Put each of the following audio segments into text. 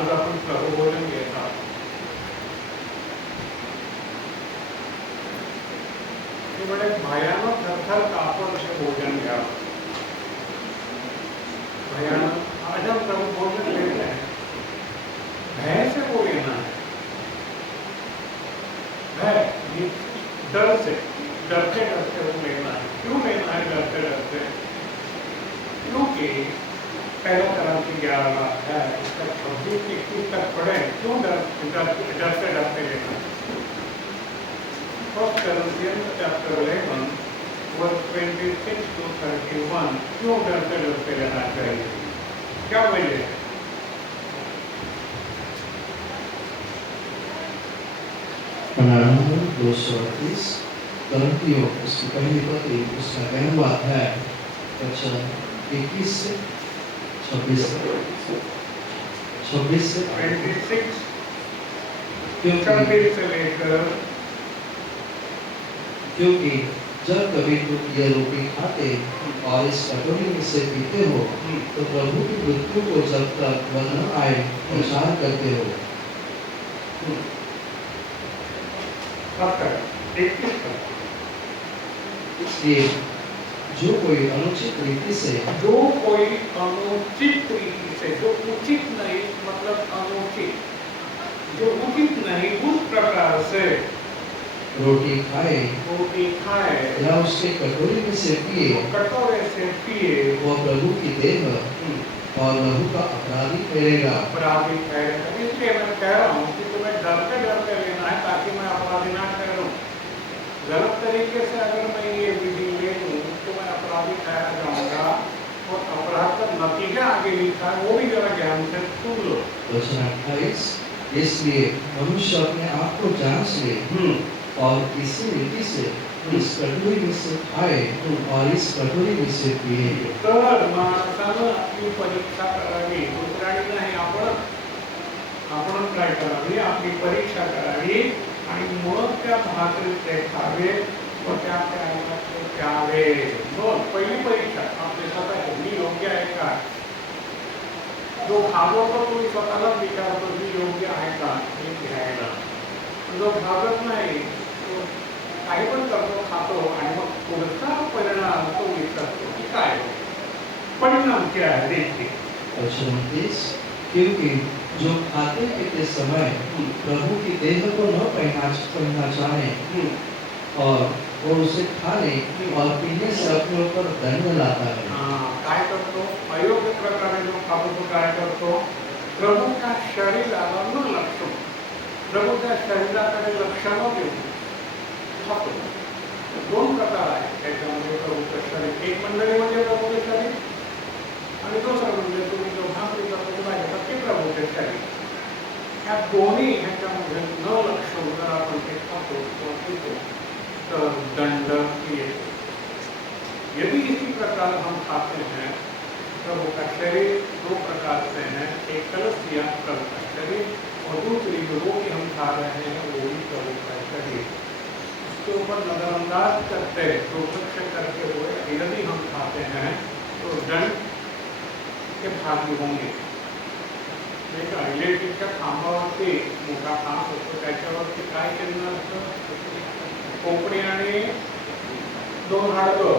आज आपण प्रभू भोजन घेतात. ते म्हणे भयानक थरथर कापड से भोजन घ्या. भयानक आज हम प्रभु भोजन ले रहे हैं, भय से वो लेना है. भय डर से, डरते डरते वो लेना है. क्यों लेना है डरते डरते? क्योंकि पहला Corinthians 11 है, उसका 26-21 तक पढ़े. क्यों डरते डरते लेना? First Corinthians chapter 11 verse 26 to 31. क्यों डरते डरते लेना चाहिए? क्या वजह है? प्रारंभ 238 करंतियों उसकी पहली पत्री उसका 11वां अध्याय वचन 21 से 26 से 26 से लेकर, क्योंकि जब कभी तुम यह रोटी खाते और इस कटोरी में से पीते हो तो प्रभु की मृत्यु को जब तक वह न आए प्रचार करते हो. इसलिए जो कोई अनुचित रीति से, जो उचित नहीं, मतलब अनुचित, जो उचित नहीं उस प्रकार से रोटी खाए या उसके कटोरी में से पिए, कटोरे से पिए, वह प्रभु की देह और लहू का अपराधी ठहरेगा. इसलिए मैं कह रहा हूँ कि तुम्हें डरते डरते लेना है ताकि मैं अपराधी ना ठहरूं. गलत तरीके से अगर मैं ये विधि ले लूँ तो मैं अपराधी ठहरा जाऊंगा. और अपराध का नतीजा आगे लिखा है, वो भी जरा ध्यान से सुन लो. वचन 28 इसलिए मनुष्य अपने आप को जांच ले और इसी रीति से इस कटोरी में से खाए और इस कटोरी में से पिए. तर माणसानं आपली परीक्षा करावी, दुसऱ्याने नाही. आपण काय करावी, आपली परीक्षा करावी आणि मग त्या भाकरीत ते खावे व त्या प्यायला ते प्यावे. दोन पहिली परीक्षा आपली स्वतःची, मी योग्य आहे का? जो खातो तो तुम्ही स्वतःला विचारतो मी योग्य आहे का हे घ्यायला. जो भागत नाही तो काही पण करतो, खातो आणि मग पुढचा परिणाम तो विचारतो की काय परिणाम क्या है. देखिए वचन 29 क्योंकि जो खाते पीते समय प्रभु की देह को न पहचाने और वो उसे खा ले और पीने से अपने ऊपर दंड लाता है. काय करतो? अयोग्य प्रकारे जो खातो तो काय करतो? प्रभूच्या शरीराला न लक्ष, प्रभूच्या शरीराकडे लक्ष न देऊन खातो. दोन प्रकार आहेत त्याच्यामध्ये प्रभूचं शरीर. एक मंडळी म्हणजे प्रभूचे शरीर आणि दुसरं म्हणजे तुम्ही जो भाकरी करतो ते माझ्या ते प्रभूचे शरीर. ह्या दोन्ही ह्याच्यामध्ये न लक्ष जर आपण ते खातो किंवा पितो तो दंड येतो. यदि इसी प्रकार हम खाते हैं, प्रभु का शरीर दो प्रकार से है. एक कलसिया प्रभु का शरीर और दूसरी जो रोटी हम खा रहे हैं वो भी प्रभु का शरीर. उसके ऊपर नजरअंदाज करते, दुर्लक्ष्य करते हुए यदि हम खाते हैं तो दंड के भागी होंगे. एक इलेक्ट्रिकच्या खांबावरती मोठा खांब होतो, त्याच्यावरती काय केलेलं असतं? कोपरी आणि दोन हाडकं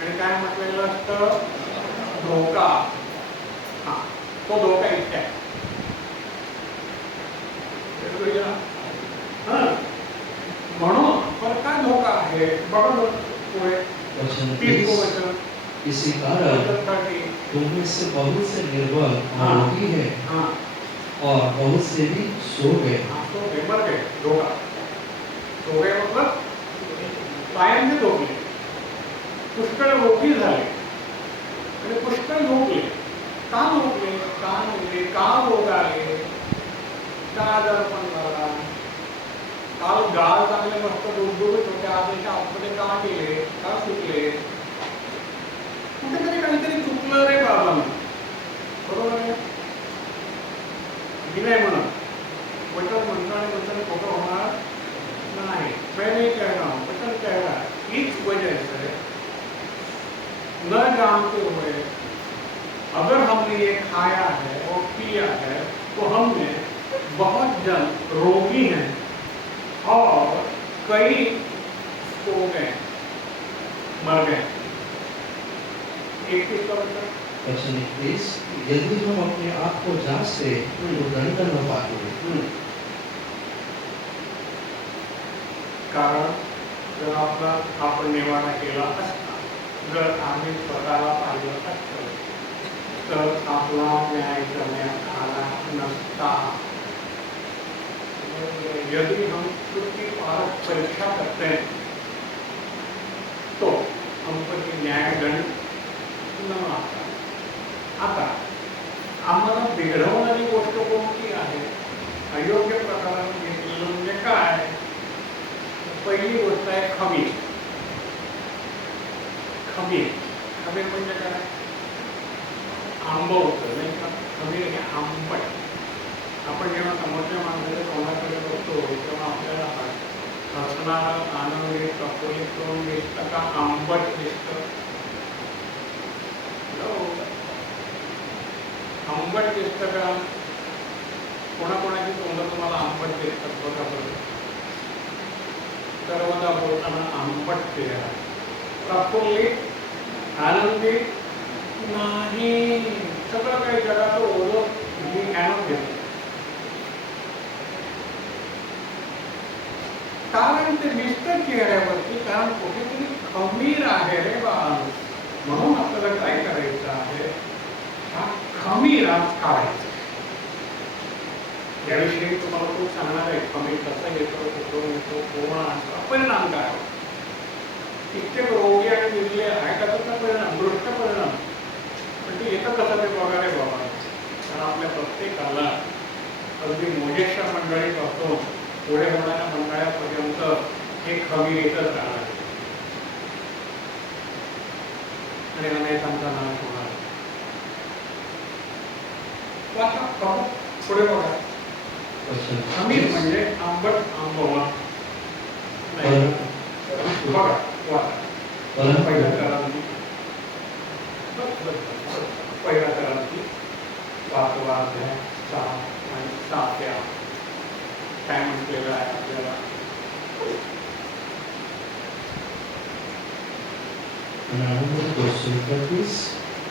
आणि काय म्हटलेलं असतं? धोका. हा, तो धोका इथे आहे. म्हणून पण काय धोका आहे बघा पुढे. वचन 30 इसी कारण तुम में से बहुत से निर्बल और रोगी है और बहुत से भी सो गए. मर गए. धोका सो गए मतलब कायमचे झोपले. पुष्कळ रोगी झाले आणि पुष्कळ झोपले. का झोपले? का म्हणजे का रोग आले, का आजारपण झाला. काल गाळ चांगले मस्त दुधदुधीत होते, आज आतमध्ये का गेले, का सुटले. कुठेतरी काहीतरी चुकलं रे बाबा. बरोबर आहे. मी नाही म्हणत, वचन म्हणणं आणि वचन खोटं होणार नहीं. मैं नहीं कह रहा हूँ, वचन कह रहा है. इस वजह से न जानते हुए अगर हमने ये खाया है और पी किया है तो हमने बहुत जन रोगी हैं और कई सो गए, मर गए। एक चीज का मतलब वचन 21, यदि हम अपने आप को जांचते तो दंड न पाते। कारण जर आपण निवाडा केला असता, जर आम्ही स्वतःला पाहिलं असतं तर आपला न्याय करण्यात आला नसता। यदि हम खुद की परीक्षा करते हैं तो हमको ये न्यायदंड न आता। आता आम्हाला बिघडवणारी गोष्ट कोणती आहे? अयोग्य प्रकाराने घेतलेलं म्हणजे काय? पहिली गोष्ट आहे खमीर। खमीर खमीर म्हणजे काय? आंबवतं नाही का? खमीर हे आंबट। आपण जेव्हा समोरच्या माणसाच्या तोंडाकडे बघतो तेव्हा आपल्याला हसणारं आनंदी प्रफुल्लित करून दिसतं का आंबट दिसतं? आंबट दिसतं का? कोणाकोणाची तोंड तुम्हाला आंबट दिसतात बघा बरं। सर्वदा बोलताना आंबट चेहरा, प्रफुल्लित आनंदी नाही, सगळं काही जगाचं ओझं मी आणून घेतो। कारण ते दिसतं चेहऱ्यावरती, कारण कुठेतरी खमीर आहे रे बाळ। म्हणून आपल्याला काय करायचं आहे? हा खमीर आज काढायचा। याविषयी तुम्हाला खूप सांगणार आहे, खमीर कसं येतो, कुठून येतो, कोण असतो, परिणाम काय होतो। कित्येक रोगी आणि निर्ले आहे का त्याचा परिणाम, दृष्ट परिणाम, पण ते येतं कसं ते बघायला बाबा। कारण आपल्या प्रत्येकाला अगदी मोजेशा मंडळीपासून पुढे होणाऱ्या मंडळापर्यंत हे खमीर येतच राहणार आणि अनेकांचा नाश होणार। आता पुढे बघा, खमीर म्हणजे आंबट आंबवा नाही बघा पहिला करांती पहिला करांती 5वा अध्याय 6 आणि 7 काय म्हटलेलं आहे आपल्याला?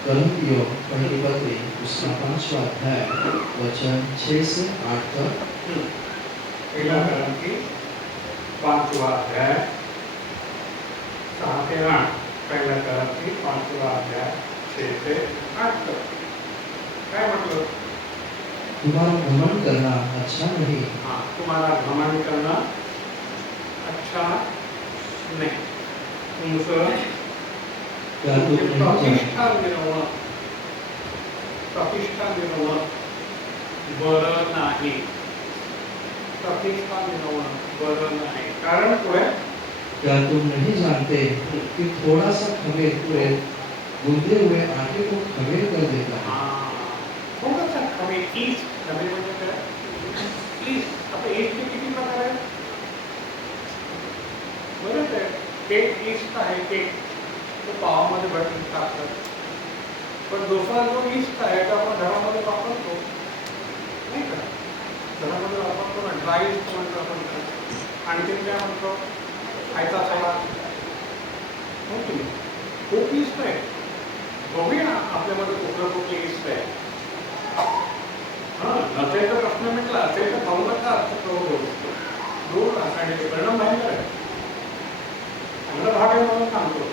करंतियों पहली पत्री उसका 5वां अध्याय वचन 6 से 8 तक। पहला करंती 5वां अध्याय 6 से 8। पहला करंती 5वां अध्याय 6 से 8 तक काय म्हटलं? तुम्हारा घमंड करना अच्छा नहीं। हाँ, तुम्हारा घमंड करना अच्छा नहीं। तुमचं प्रतिष्ठा मिळवणं बरं नाही। प्रतिष्ठा मिळवणं बरं नाही। कारण पुढे क्या तुम नहीं जानते कि थोड़ा सा खमीर पूरे गूंदे हुए आटे को खमीर कर देता है? थोड़ा सा खमीर, ईस्ट खमीर म्हणजे काय? ईस्ट। आता ईस्टचे किती प्रकार आहेत? बरेच आहेत। एक ईस्ट आहे, एक तो पावामध्ये भरून टाकतात, पण दुसरा जो ईस्ट आहे तो आपण घरामध्ये वापरतो नाही का? घरामध्ये वापरतो ना, ड्राय ईस्ट म्हणतो आपण। आणखी काय म्हणतो? खायचा सोडा, हो की नाही? खूप ईस्ट आहे। बघूया आपल्यामध्ये कुठले ईस्ट आहे। हां, नसेल तर प्रश्न मिटला, असेल तर खाऊ नका, दूर रासायनिक परिणाम भयंकर आहे। चांगला भाग आहे म्हणून सांगतो।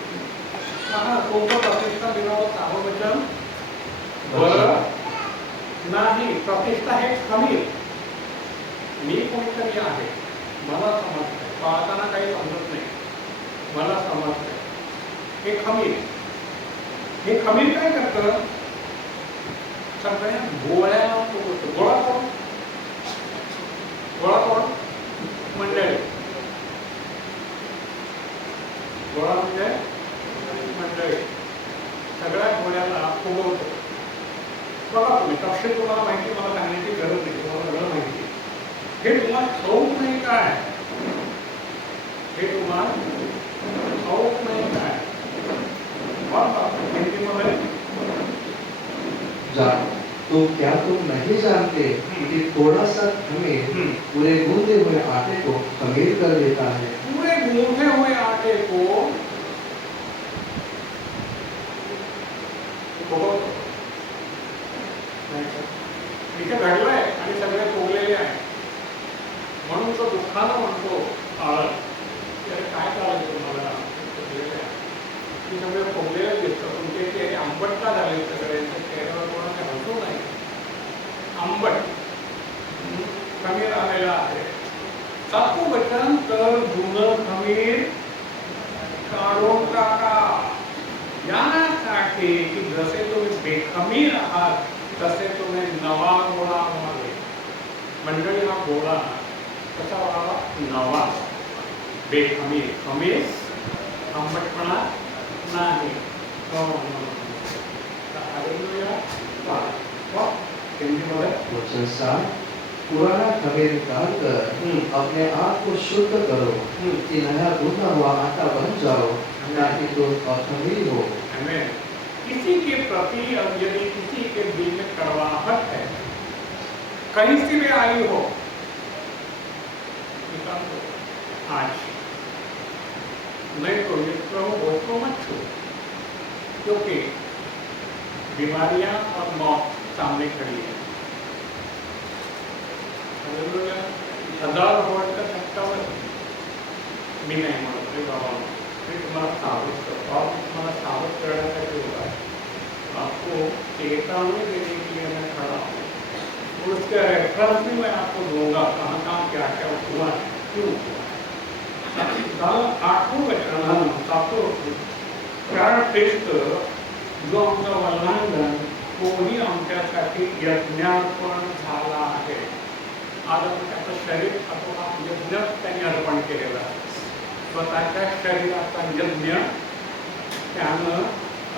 हा, तुमचं प्रतिष्ठा मिळवत आहो वचन बरं नाही। प्रतिष्ठा हे खमीर। मी कोणीतरी आहे, मला समजतंय, पाहताना काही समजत नाही, मला समजतंय, हे खमीर। हे खमीर काय करतं? सगळ्या गोळ्या गोळा कोण? गोळा कोण? मंडळी। गोळा म्हणजे मंडळी, सगळ्या गोळ्याला फुगवतो। बघा तुम्ही, तपशील तुम्हाला माहिती, मला सांगण्याची गरज नाही, तुम्हाला सगळं माहिती। हे तुम्हाला ठाऊक नाही काय? हे तुम्हाला ठाऊक नाही काय? हिंदीमध्ये तो क्या तुम नहीं जानते कि थोड़ा सा खमीर पूरे गूंदे हुए आटे को खमीर कर देता है। पूरे गूंथे हुए आटे को बहुत इथे घडलंय आणि सगळे फुगलेले आहे म्हणून तो दुःखानं म्हणतो काय चालेल तुम्हाला फुगलेले आहे की सगळे फुगलेले दिसतं तुमचे ते आंबट का झाले सगळे चेहऱ्यावर कोणाचे हसू नाही आंबट खमीर आलेला आहे सातवं वचन तर जुनं खमीर काढून टाका यासाठी की जसे तुम्ही बेखमीर आहात तसे तुम्ही नवा गोळा व्हावे मंडळी हा गोळा कसा व्हावा नवा बेखमीर खमीर आंबटपणा नाही वचन 7 पुराना खमीर निकालकर अपने आप को शुद्ध करो कि नया गूंथा हुआ आटा बन जाओ ताकि तुम अखमीर हो। किसी के प्रति यदि किसी के दिल में कड़वाहट है कहीं से भी आई हो निकाल दो आज नहीं तो ये प्रभु को मत छू क्योंकि बीमारियां और मौत सामने खड़ी है 1000 वोल्ट का झटका मी नाही म्हणत रे बाबा मी तुम्हाला सावध करतो और तुम्हाला सावध करण्यासाठी होता है आपको चेतावनी देने के लिए मैं खड़ा हूँ और उसके रेफरेंस भी मैं आपको दूंगा कहाँ कहाँ क्या क्या हुआ है क्यों हुआ आठवं वचन सातवं कारण ख्रिस्त जो आमचा वल्हांडण तोही आमच्यासाठी यज्ञार्पण झाला आहे आज आपण त्याचं शरीर आपण यज्ञ त्यांनी अर्पण केलेलं आहे स्वतःच्या शरीराचा यज्ञ त्यानं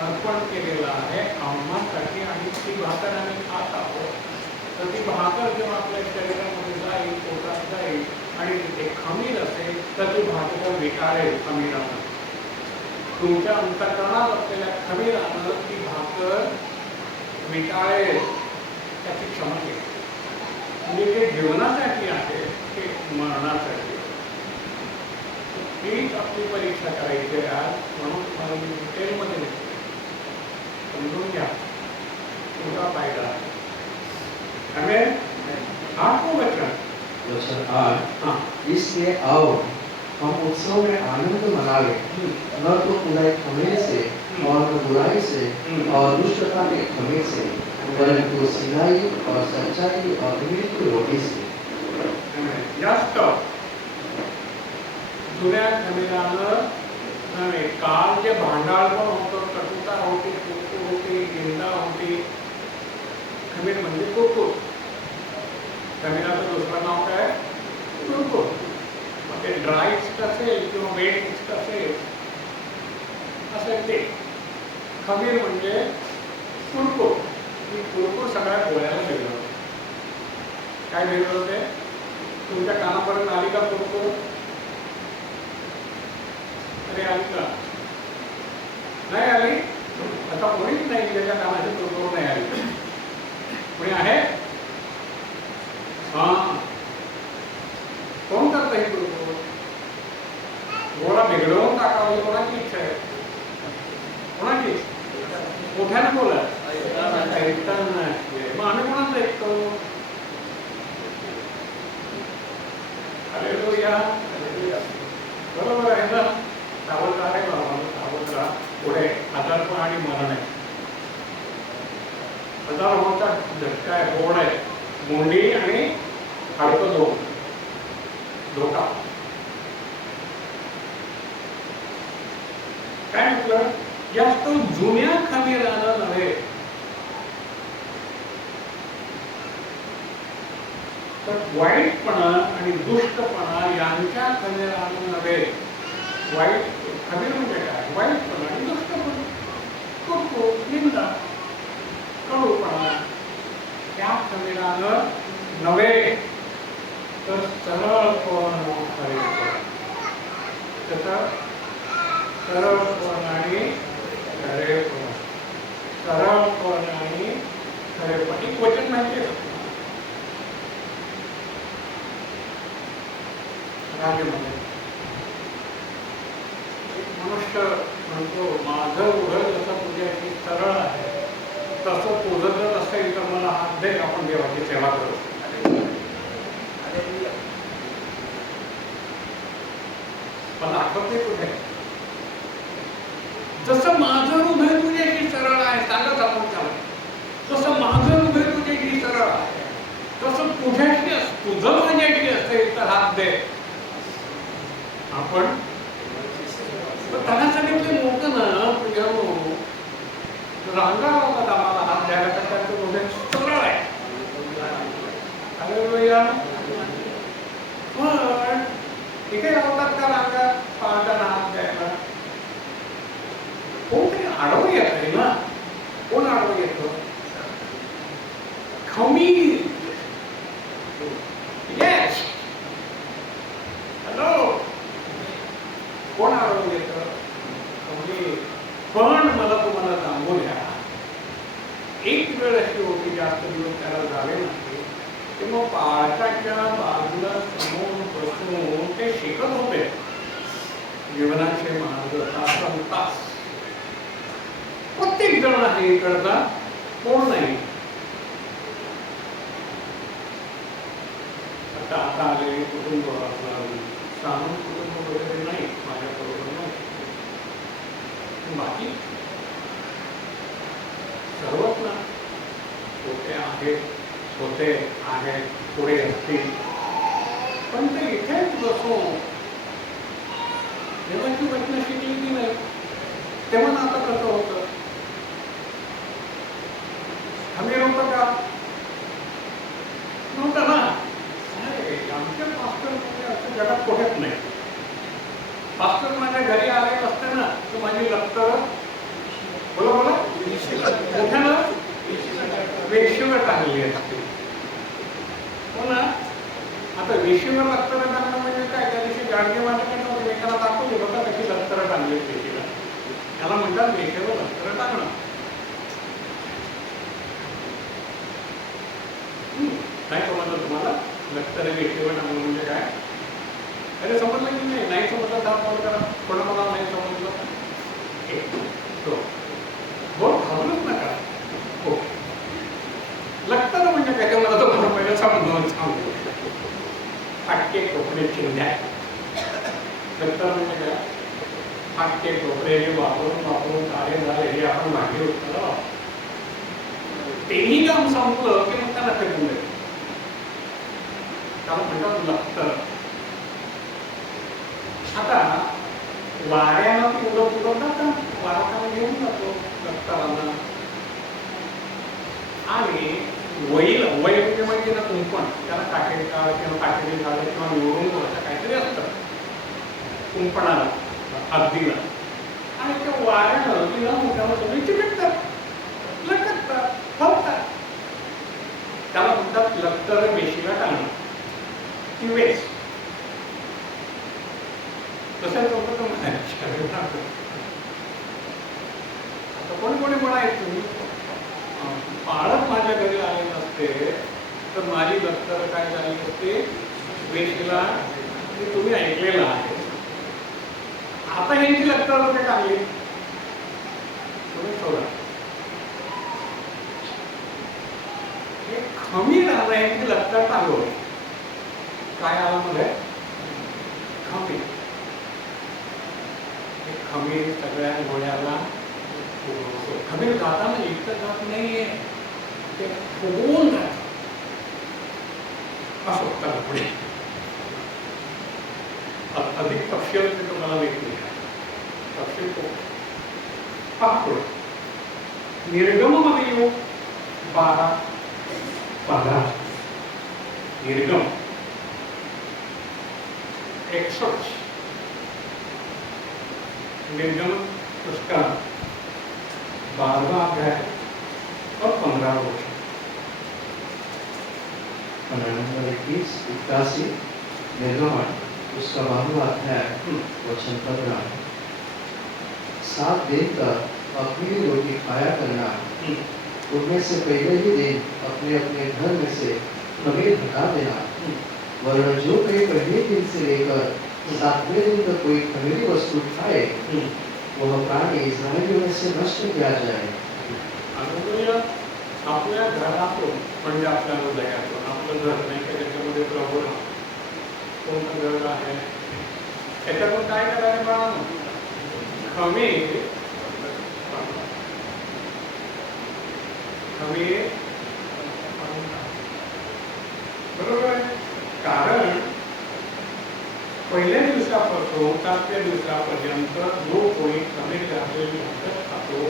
अर्पण केलेलं आहे आम्हासाठी आणि ती भाकर आम्ही खात आहोत तर ती भाकर जेव्हा आपल्या शरीरामध्ये जाईल पोटात जाईल आणि ते खमीर असेल तर ती भाकर विटाळेल खमीरानं तुमच्या अंतःकरणात असलेल्या खमीरानं ती भाकर विटाळेल त्याची क्षमता आहे म्हणजे जे जीवनासाठी आहे ते मरणासाठी हीच आपली परीक्षा करायची आहे आज म्हणून तुम्हाला मी डिटेलमध्ये देतो समजून घ्या तुमचा फायदा आहे हमें आठवं वचन 8 इसलिए आओ हम उत्सव में आनंद मनावे न तो खुदाई खमीर से और न बुराई से और दुष्टता के खमीर से परंतु सिधाई और सच्चाई और अमृत की रोटी से जास्त जुन्या खमीरानं नव्हे काल जे भांडाळपण होतं कटुता होती कुरकुर होती निंदा होती खमीर म्हणजे कुरकुर खमीराचं दुसरं नाव काय कुरकुर मग ते ड्राय इस्ट असेल किंवा वेट इस्ट असेल असेल ते खमीर म्हणजे कुरकुर ही कुरकुर सगळ्या गोळ्याला वेगळं होते काय वेगळं होते तुमच्या कानापर्यंत आली का कुरकुर अरे आली का नाही आली आता कोणीच नाही ज्याच्या कानाची कुरकुर नाही आली कोणी आहे हा कोण करतं ही कुरकुर गोळा बिघडवून टाकावी कोणाची इच्छा आहे कोणाची मोठ्यानं बोला मग आम्ही कोणाचं ऐकतो हालेलुया बरोबर आहे ना सावध आहे बाबा सावध राहा पुढे आजारपण आणि मरण आहे हजार मोठा झटका आहे बोर्ड आहे मुंडी आणि हाडकं धोका काय म्हटलं जास्त जुन्या खमीरानं नव्हे तर वाईटपणा आणि दुष्टपणा यांच्या खमीरानं नव्हे वाईट खमीर म्हणजे काय वाईटपणा आणि दुष्टपणा कुरकुर निंदा कडूपणा त्या खमीरानं नव्हे तर सरळपण त्याचा सरळपण आणि खरेपण सरळपण आणि अरे पण एक वचन माहिती आहे का? रागेमध्ये एक मनुष्य म्हणतो, माझं उघड जसं तुझ्याशी सरळ आहे तसं तुझं जर असेल तर मला हात दे, आपण देवाची सेवा करू. पण आठवते कुठे, जसं माझं हृदय तुझ्याशी सरळ आहे, सांगत आपण त्याला, तसं माझं हृदय तुझ्याशी सरळ आहे, तसं तुझं माझ्याशी असेल तर हात दे. आपण त्याला सांगितले मोठं ना, तुझ्या रांगा होतात आम्हाला हात द्यायला, तर त्यांचं हृदय सरळ आहे. पण इथे लावतात का रांगा पाहताना हात द्यायला? कोणतरी आडवं येत आहे ना. कोण आडवं येतं? खमीर. Yes, hello. कोण आडवं येतं? खमीर. पण मला तुम्हाला सांगू द्या, एक वेळ अशी होती, जास्त दिवस त्याला झाले नसते, की मग पाळताच्या बाजूला समोर बसून ते शिकत होते जीवनाचे मार्ग तासन तास. प्रत्येक जण हे करता, कोण नाही. आता आलेले कुटुंब, सामूहिक कुटुंब वगैरे नाही माझ्याबरोबर, नाही. बाकी सर्वच ना होते आहेत, होते आहेत, पुढे असतील. पण ते इथेच बसून देवाची वचनं शिकली की नाही. तेव्हा आता कसं होतं, खमीर होतं का? नव्हतं ना. आमच्या पास्टर म्हणजे असं जगात कुठेच नाही. पास्टर माझ्या घरी आले असते ना, तर माझी लक्तर बोला बोला मोठ्यानं वेशीवर टाकली असते. हो ना. आता वेशीवर लक्तर टाकणं म्हणजे काय? त्या दिवशी गाडगे माझ्याकडनं एकाला दाखवली, बघा कशी लक्तर टाकली वेशीला. त्याला म्हणतात वेशीवर लक्तर टाकणं. काय समजलं तुम्हाला? लक्तर वेशीवर टाकणं म्हणजे काय? अरे समजलं की नाही? नाही समजलं तर कॉल करा. कोणाला नाही समजलं बोल, घाबरूच नका. हो, लक्तर म्हणजे काय ते मला तर पहिलं समजावून सांगू. फाटके कपडे चिंध्या. लक्तर म्हणजे काय? फाटके कपडे वापरून वापरून काळे झाले, हे आपण मागे होतं. तेही काम संपलं की मग त्याला फेकून द्यायचं. त्याला म्हणतात लक्तर. आता वाऱ्यानं पुढं पुढं जातं, वारा घेऊन जातो लक्तरांना. आणि वैल म्हणजे माहिती ना कुंपण, त्याला काटेरी काळ किंवा काटेरी काळ किंवा निवडून असं काहीतरी असतं कुंपणाला, अगदीला. आणि त्या वाऱ्यानं तिला मोठ्याला सगळी चिकटतात, लटकतात, फवतात. त्याला म्हणतात लक्तर वेशीला टाकणं की वेस. तसंच होतं आता कोणी कोणी म्हणायचं, पाळत माझ्या घरी आले नसते तर माझी लक्तर काय झाली असते वेशीला, हे तुम्ही ऐकलेलं आहे. आता ह्यांची लक्तर कुठे टाकली? तुम्ही सोडा. हे खमीर आलं, ह्यांची लक्तर टाकलं. काय आला मध्ये? खमीर. खमीर सगळ्या घोड्याला, खमीर जाताना इतकं जात नाहीये, ते फुगवून जात असं त्याला पुढे. अधिक तपशील ते तुम्हाला माहित नाही. तपशील तो पाहतो. निर्गम मध्ये येऊ 12-15. निर्गम 61. निर्गम पुष्कर 12वां अध्याय और 15 वचन. 81 निर्गमन उसका 12वां अध्याय वचन 15. 7 दिन तक अखमीरी रोटी खाया करना उनमें से पहले ही दिन अपने अपने घर में से खमीर हटा देना, वरन जो कोई पहले दिन से लेकर 7वें दिन तक कोई खमीरी वस्तु खाए, वह प्राणी इस्राएलियों में से नष्ट किया जाए. हालेलुया. आपल्या घरातून म्हणजे आपल्या हृदयातून आपलं घर नाही का त्याच्यामध्ये प्रभू कोणतं घर आहे त्याच्यातून काय करायला बाळांनो खमीर बरोबर आहे. कारण पहिल्या दिवसापासून 7व्या दिवसापर्यंत जो कोणी खमीर घातलेली भाकर खातो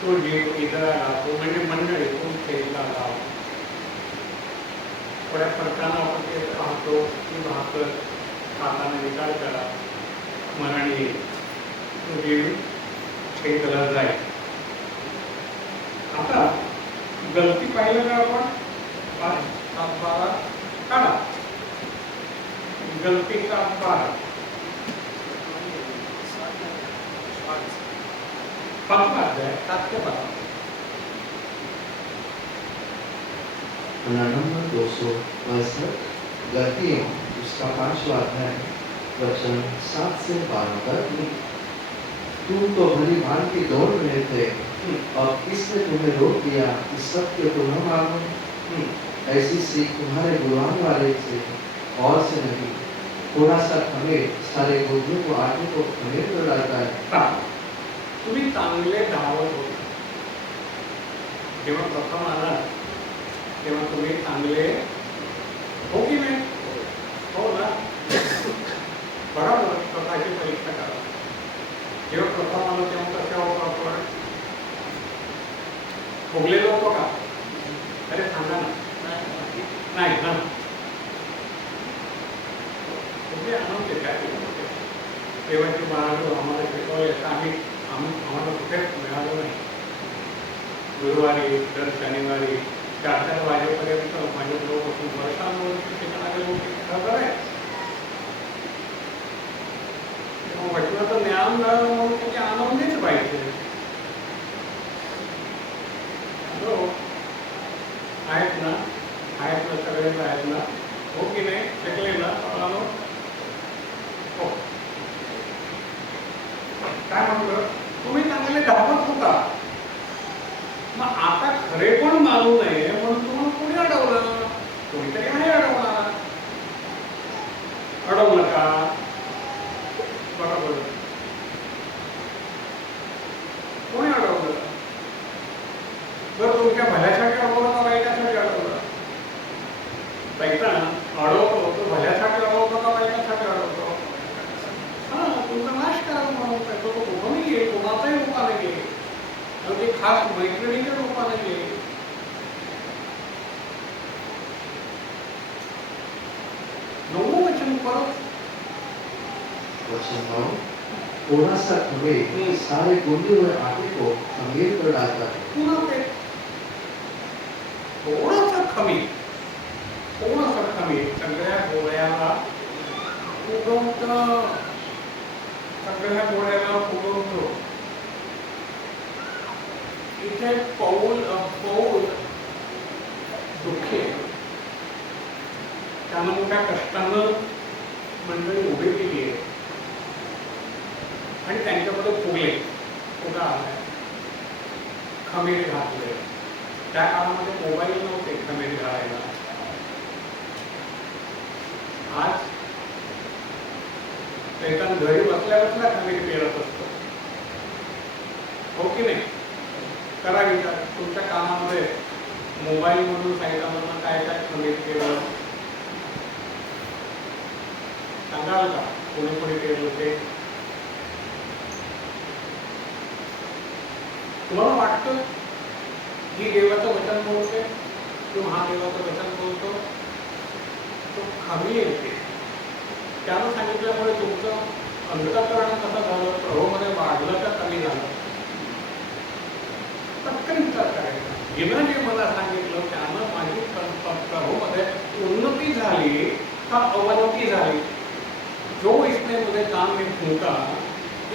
तो जीव इतरा राहतो म्हणजे मंडळीतून खेळला जातो. थोड्या फरकानं आपण ते पाहतो की भाकर खाताना विचार करा मनाने तो जीव खेळला जाईल. आता गलती पाहिलं का आपण 5, 7, 12 काढा. गलती 7, 12 5वां अध्याय 7 ते 12. नंबर 262 गलतियों उसका 5वां अध्याय वचन 7 से 12 तक. तुम तो भली भांति दौड़ रहे थे, अब किसने तुम्हें रोक दिया कि सत्य को न मानो? ऐसी सीख तुम्हारे गुलाम वाले से और से नहीं. थोड़ा सा खमीर सारे गोदों को आटे को खमीर कर डालता है. तुम्ही चांगले धावत होते जेव्हा प्रथम आला तेव्हा तुम्ही चांगले हो की नाही हो ना बरोबर. स्वतःची परीक्षा करा. जेव्हा प्रथम आलो तेव्हा कशा होतो आपण फुगलेलो होतो का? अरे सांगा ना. नाही ना तुम्ही आणून ते काय देवाची महाराज आम्हाला शिकवले आम्हाला कुठेच मिळालं नाही. गुरुवारी दर शनिवारी 4-4 वाजेपर्यंत माझ्याजवळ बसून वर्षानुवर्ष शिकणारे लोक खबर आहे. वचनाचं ज्ञान मिळालं म्हणून त्याचे आनंदीच पाहिजे. आहेत ना सगळेच आहेत ना हो की नाही शिकले ना हो. काय म्हटलं तुम्ही चांगले धावत होता मग आता खरे पण मानू नये म्हणून तुम्हाला कोणी अडवलं? कोणीतरी आहे अडवणार. अडवलं का? बरोबर. कोणी अडवलं? बरं तुमच्या भल्यासाठी अडवलं का वाईटासाठी अडवलं? पैसा अडवतो तो भल्यासाठी अडवतो का वाईटासाठी अडवतो? तुमचा नाश करायला म्हणून तो कोणी येईल कोणाचाही रूपाने येईल ते खास मैत्रिणीच्या रूपाने येईल. नवं वचन परत वचन 9. थोड़ा सा खमीर सारे गूंदे हुए आटे को खमीर कर डालता है. पुन्हा ते थोडासा खमीर सगळ्या गोळ्याला फुगवतं. इथे पौल दुःखी आहे. त्यानं मोठ्या कष्टानं मंडळी उभी केली आहे आणि त्यांच्यामध्ये फुगा आलाय खमीर घातले. त्या काळामध्ये मोबाईल नव्हते खमीर घालायला. आज एका घरी बसल्या बसल्या खमीर पेरत असतो हो की नाही? करा विचार तुमच्या कामामध्ये मोबाईल मधून साहित्यामधून काय काय खमीर केलं सांगाल का? कोणी केलं ते तुम्हाला वाटतं ही देवाचं वचन बोलते किंवा हा देवाचं वचन बोलतो तो खमीर येते. त्यानं सांगितल्यामुळे तुमचं अंतःकरण कसं झालं? प्रभूमध्ये वाढलं का कमी झालं? पटकन विचार करायचा. हिनं जे मला सांगितलं त्यानं माझी प्रभूमध्ये उन्नती झाली का अवनती झाली? जो इसने मुझे काम में फूंका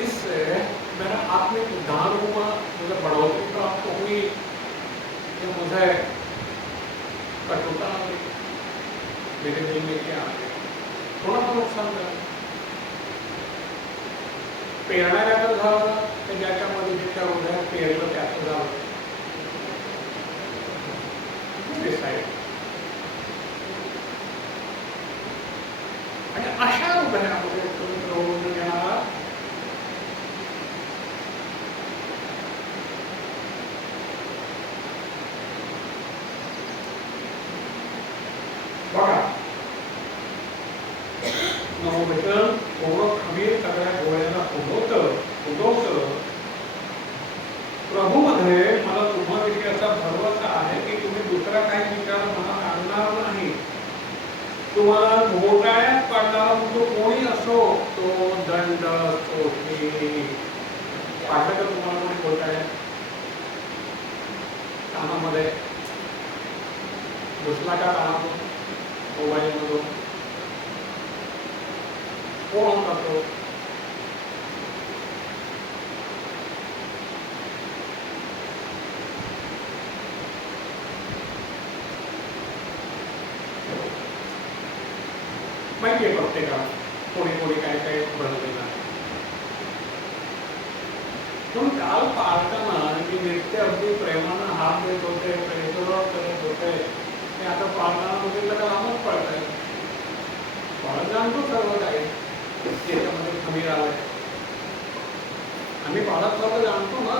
इससे मेरा आत्मिक उद्धार हुआ, मुझे बढ़ोतरी प्राप्त हुई. ये मुझे कटुता आ गई, मेरे दिल में क्या आ गया, थोड़ा तो नुकसान झालं. पेरणाऱ्याचं झालं तर ज्याच्यामध्ये ज्याच्या हृदयात पेरलं त्याचं झालं. डिसाईड. आणि अशा हृदयामध्ये तुम्ही प्रबोधन घेणारा बघा, नववचन थोडं खमीर सगळ्या डोळ्याला उगवतं. प्रभूमध्ये मला तुम्हाविषयी असा भरवसा आहे की तुम्ही दुसरा काही विचार मनात आणणार नाही. तुम्हाला घोटाळ्यात पाडणारा तो कोणी असो, तो दंड असो, पाडलं का तुम्हाला कोणी घोटाळ्यात? कानामध्ये घुसला का कानातून, मोबाईलमधून कोण होता तो? माहिती आहे प्रत्येकाला कोणी काय काय बनवलेलं आहे. पण काल पाळताना मी नित्य अगदी प्रेमानं हात देत होते, प्रेमपूर्वक करत होते, ते आता पाळताना बघितलं का लांबच पळत आहे. पाळत जाणतो सर्व काही त्याच्यामध्ये खमीर आलंय. आम्ही पाळत सर्व जाणतो ना.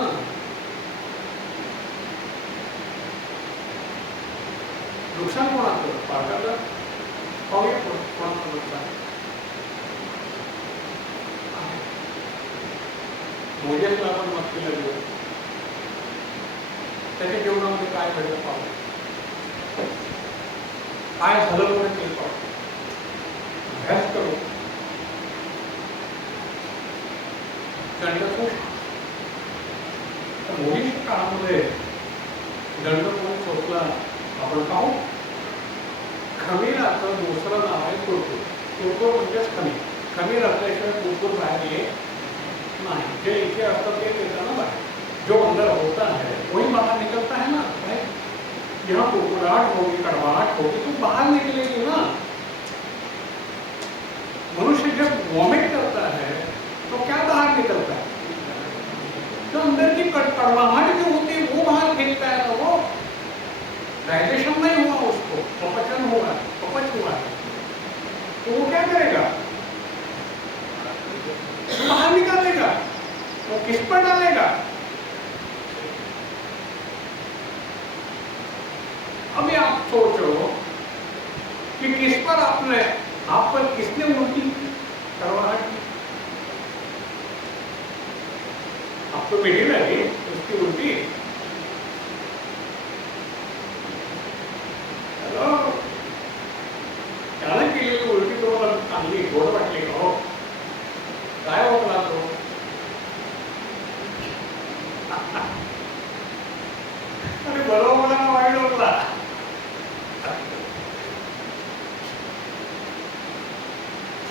नुकसान कोणाचं? पाळताना पाहूया कोणाचं नुकसान. मोजेसला आपण मस्तीला देऊ, त्याच्या जीवनामध्ये काय घडलं पाहू, काय झालं म्हणून ते पाहू, अभ्यास करू. दंड मोदीच्या काळामध्ये दंड कोण सोडला आपण पाहू. खमीराचं दुसरं नाव आहे कुरकुर. कुरकुर म्हणजेच खमीर. खमीर असल्याशिवाय कुरकुर बाहेर येत नहीं. जो इसे असतं ते येतं ना बाहेर. जो अंदर होता है वही बाहर निकलता है ना. यहाँ कुरकुराहट होगी, कड़वाहट होगी, तो बाहर निकलेगी ना. मनुष्य जब वॉमिट करता है तो क्या बाहर निकलता है? तो अंदर की कड़वाहट जो होती है वो बाहर फेंकता है ना. वो डाइजेशन नहीं हुआ, उसको अपचन हुआ, अपच हुआ है, तो वो क्या करेगा? तो बाहर निकालेगा. वो किस पर डालेगा? अभी आप सोचो कि किस पर आप पर किसने उल्टी करवाहट की? आपको मीठी लगी उसकी उल्टी. हेलो, त्याने केलेली उलटी तुम्हाला चांगली गोड वाटली का? हो, काय होता तो? अरे बरोबर ना वाईट होता.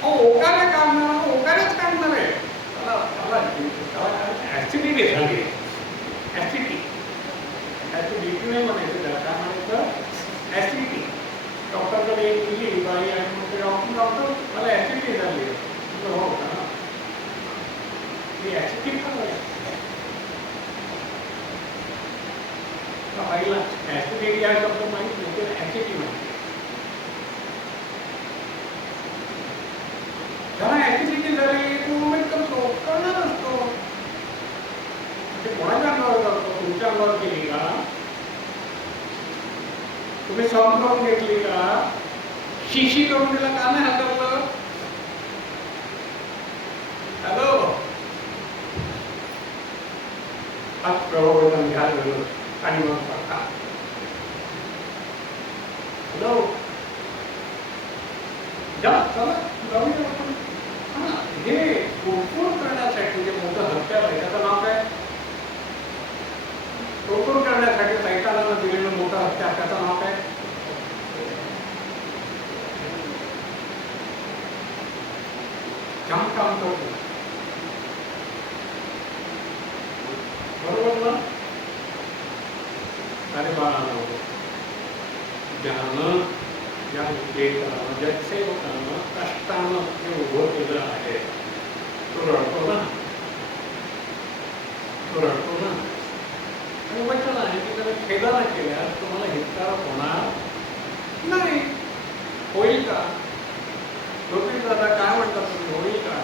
हो, ओकारे ओकारेच काढणार आहे. ऍसिडिटी झाली. ऍसिडिटी नाही म्हणायचं त्याला, काय म्हणायचं? ऍसिडिटी. डॉक्टरकडे गेली बाई आणि मग डॉक्टर मला ऍसिडिटी झाली. हो का? ती ऍसिडिटी काय? बाईला ऍसिडिटी आहे शब्द माहित नाही, पण ऍसिडिटी माहिती. ज्याला ऍसिडिटी झाली तो मुवमेंट करतो, करणार असतो. ते कोणाच्या अंगावर करतो? तुमच्या अंगावर केली का? तुम्ही सहन करून घेतली का? शिशी करून दिला का नाही हातातलं? हॅलो, आज प्रबोधन घ्यायला गेलो आणि मग पडता. हॅलो, जा चला जाऊया आपण. हा, हे कुरकुर करण्यासाठी जे मोठं हत्यार आहे त्याचं नाव काय? कुरकुर करण्यासाठी सैतानानं दिलेलं मोठं हत्यार त्याचं नाव काय? काम करतो. बरोबर ना? अरे बाळा, ज्यानं या लेकरानं ज्या सेवकानं कष्टानं ते उभं केलं आहे तो रडतो ना, तो रडतो ना. आणि वचन आहे की त्याला खेदा न केल्यास तुम्हाला हितकारक होणार नाही. होईल का? जोपील दादा काय म्हणतात तुम्ही, होईल का?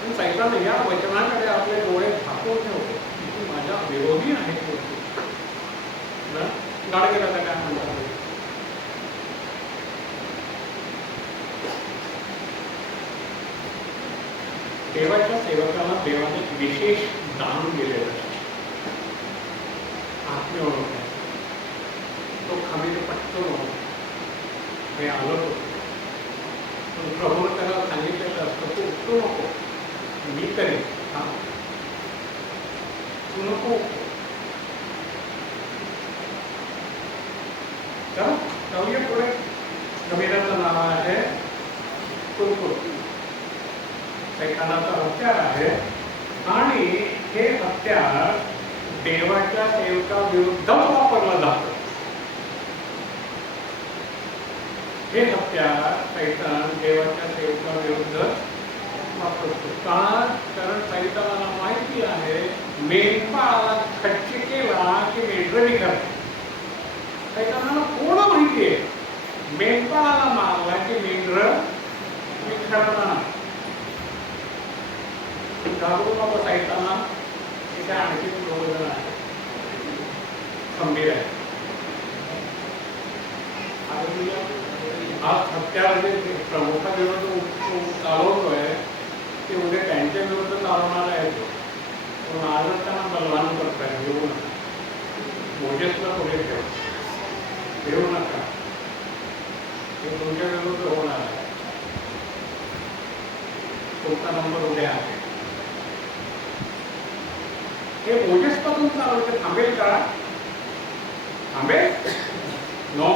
पण सैतान या वचनाकडे आपले डोळे झाकून ठेवतो की माझ्या विरोधी आहेत ना. गाडगे दादा काय म्हणतात, देवाच्या सेवकाला देवाने विशेष दान दिलेलं आहे. आत्मीय ओळख आहे. तो खमीर पटकन हे आलं होतं. पण प्रभूने त्याला सांगितलेलं असतं तू उठू नको, मी करेन, हा तू नको. तर जाऊया पुढे. खमीराचं नाव आहे कुरकुर. सैतानाचा हत्यार आहे आणि हे हत्यार देवाच्या सेवकाविरुद्धच वापरलं जातं. हे हत्यार सैतान देवाच्या सेवकाविरुद्ध वापरतो. का? कारण सैतानाला माहिती आहे मेंढपाळाला खच्ची केला की मेंढर निघते. सैतानाला पूर्ण माहिती आहे मेंढपाळाला मारला की मेंढर निघणार. घाबरू नको सैताना. तिथे आणखी दोघं आहे खंबीर आहे. आज हत्यार जे प्रमुखाविरुद्ध चालवतोय ते उद्या त्यांच्या विरुद्ध चालवणार आहे. पण आजच त्यांना बलवान करताय. घेऊ नका. मोजेसला पुढे घेऊ नका. हे तुमच्या विरुद्ध होणार आहे. तुमचा नंबर उद्या आहे. हे मोजेस पासून चालवते. थांबेल का? थांबेल? नो.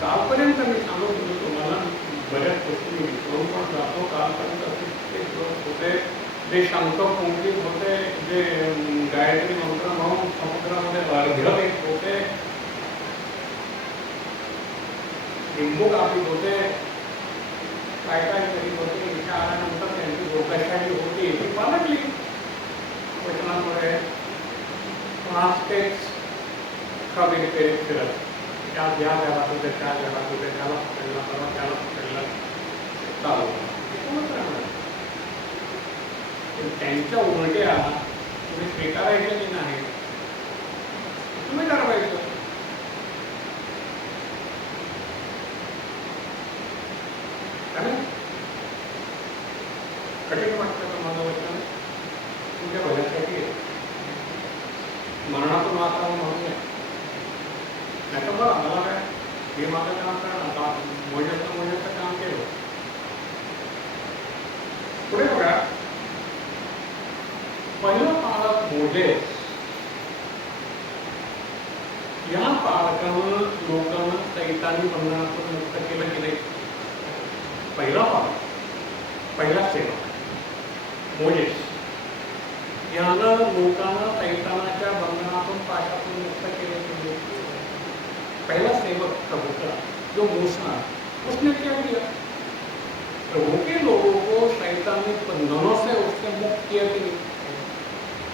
कालपर्यंत मी सांगत होतो तुम्हाला बऱ्याच गोष्टी मी विसरून पण जातो. कालपर्यंत असे होते जे शांत पंक्तीत होते, जे गायत्री मंत्र म्हणून समुद्रामध्ये अर्घ्य देत होते, लिंबू कापीत होते, काय काय करीत होते. इथे आल्यानंतर त्यांची लोकशाही होती ती पालटली वचनामुळे. आज तेच कमी करीत फिरत त्या घरात होते, त्या घरात होते, त्याला पकडला, त्याला पकडला, चालू त्यांच्या उलट्या तुम्ही स्वीकारायच्या की नाही तुम्ही ठरवायचं. कठीण वाटतं का माझं वचन? तुमच्या भल्यासाठी मरणातून वाचावं म्हणून नाही. तर बरं मला काय हे माझं काम करणार मोजेचं काम केलं. पुढे बघा. पहिलं पाळक मोजेस. या पाळकानं लोकांना सैतानी बंधनातून मुक्त केलं की नाही? पहिला पाळक, पहिला सेवक मोजेस यानं लोकांना सैतानाच्या बंधनातून पाशातून मुक्त केले की नाही? पहला सेवक प्रभु का जो मूसा, उसने क्या किया? प्रभु के लोगों को शैतानी बंधनों से उसने मुक्त किया कि नहीं?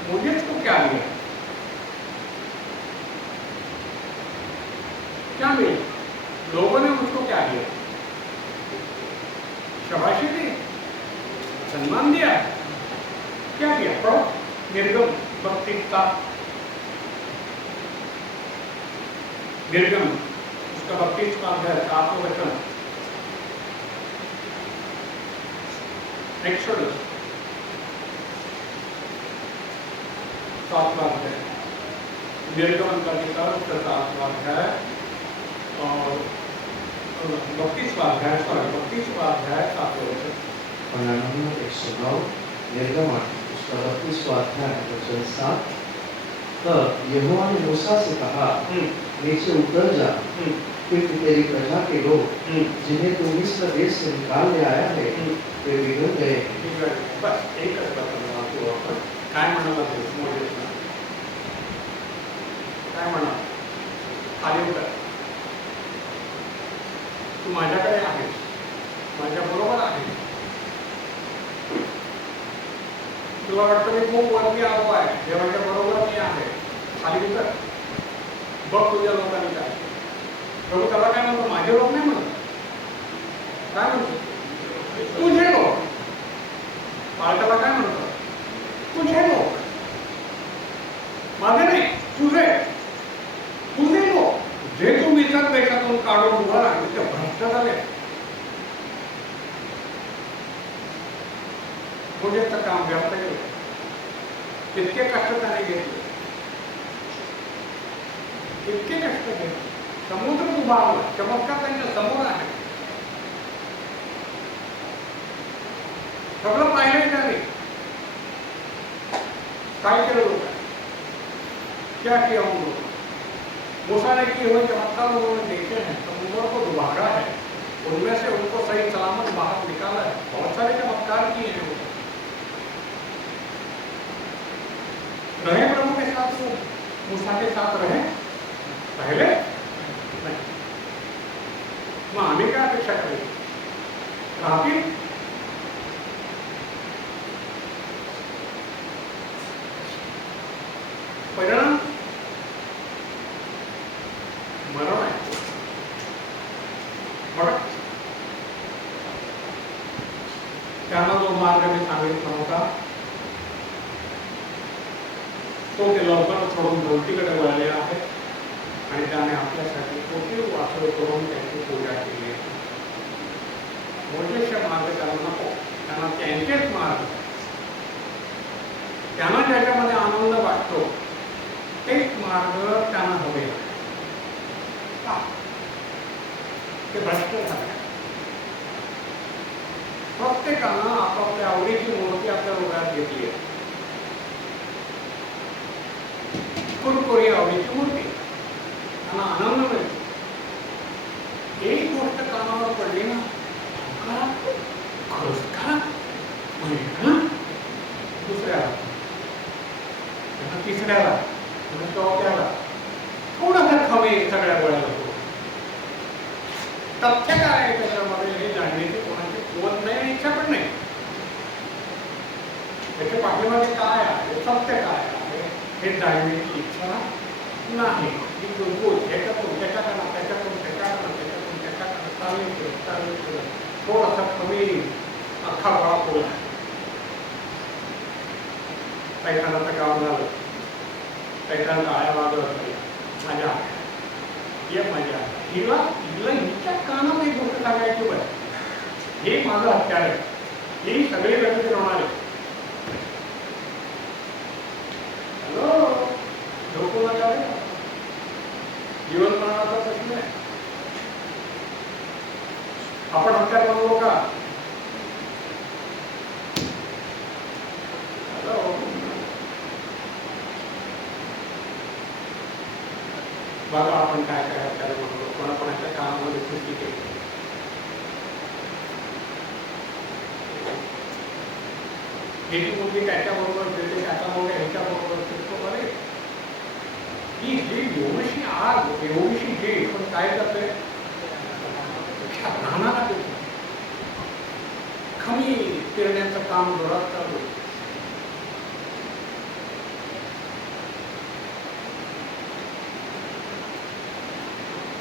मोजेस को क्या मिला? क्या मिला? लोगों ने उसको क्या दिया? शाबाशी दी, सम्मान दिया, क्या किया? पढ़ो निर्गम 32 निर्गम उसका 32वां अध्याय 7वां वचन. एक्सोडस 7वां अध्याय. निर्गमन का किताब उसका 7वां अध्याय और 32वां अध्याय 32वां अध्याय 7वां वचन. Penanganan 109 निर्गमन उसका 32वां अध्याय वचन 7. तब यहोवा ने मूसा से कहा, नीचे उतर जा क्योंकि तेरी प्रजा के लोग जिन्हें तू मिस्र देश से निकाल ले आया है वे बिगड़ गए हैं। बस एकच बदलला तो आपण काय म्हणाला ते मोठेपणा काय म्हणाला खाली उतर तू माझ्याकडे आहेस माझ्या बरोबर आहेस तुला वाटतं मी खूप वरती आलो आहे देवाच्या बरोबर मी आहे खाली उतर बघ तुझ्या लोकांनी काय प्रभू त्याला काय म्हणतो माझे लोक नाही म्हणत काय म्हणतो तुझे लोक बाळकाला काय म्हणतो तुझे लोक माझे नाही तुझे तुझे लोक जे तू इतर देशातून काढून उभं राहिले ते भ्रष्ट झाले प्रोजेक्टचं काम व्यर्थ केलं इतके कष्ट त्याने घेतले इतके कष्ट घेतले समुद्र उभारला चमत्कार त्यांच्या समोर आहे सगळं पाहिलंय त्याने काय केलं होतं क्या किया उन लोगों मूसा ने किए हुए चमत्कार उन्होंने देखे हैं समुद्र को उभारा है उनमें से उनको सही सलामत बाहर निकाला है बहुत सारे चमत्कार किए हैं वो रहे प्रभु के साथ वो मूसा के साथ रहे पहले नहीं मग आम्ही काय अपेक्षा करायची राहतील परिणाम मरण आहे बघा त्यांना जो मार्ग मी सांगितला होता तो ते लवकर सोडून भोवतीकडे वळले आहे आणि त्याने आपल्यासाठी कोटी वासर करून त्यांची पूजा केली आहे मोठेशा मार्ग त्याला नको त्यांना त्यांचेच मार्ग त्यांना ज्याच्यामध्ये आनंद वाटतो तेच मार्ग त्यांना हवे ते भ्रष्ट झाले प्रत्येकानं आपापल्या आवडीची मूर्ती आपल्या हृदयात घेतली आहे कुरकुरी आवडीची मूर्ती त्यांना आनंद मिळतो एक गोष्ट कानावर पडली ना खरंच का दुसऱ्याला तिसऱ्याला चौथ्याला थोडासा कमी सगळ्या गोळ्याला होतो तथ्य काय आहे त्याच्यामध्ये हे जाणण्याची कोणाची कुवत नाही आणि इच्छा पण नाही त्याच्या पाठीमागे काय आहे सत्य काय आहे हे जाणण्याची इच्छा नाही ही गुलगुल ह्याच्यातून त्याच्याकडनं त्याच्यातून त्याच्याकडनं त्याच्यातून त्याच्याकडनं चालेल थोडासा कमी अख्खा गोळा पोला पैठाणाचं काम झालं पैठांचा आया बाजूला मजा ये मजा हिला हिला हिच्या कानात एक गोष्ट सांगायची बरं हे माझं हत्यार आहे ही सगळी व्यक्ती होणार आहे हॅलो झोपू नका रे जीवन प्राणाचा प्रश्न आहे आपण हत्यार बनवू का हॅलो बघा आपण काय काय हत्यार बनवतो कोणाकोणाच्या कामामध्ये सृष्टी केली ही मुलगी त्याच्याबरोबर फिरते त्याच्याबरोबर ह्याच्याबरोबर फिरतो बरे ही जी एवढीशी आग एवढीशी जी पण काय करते राहणार कमी फिरण्याचं काम जोरात चालू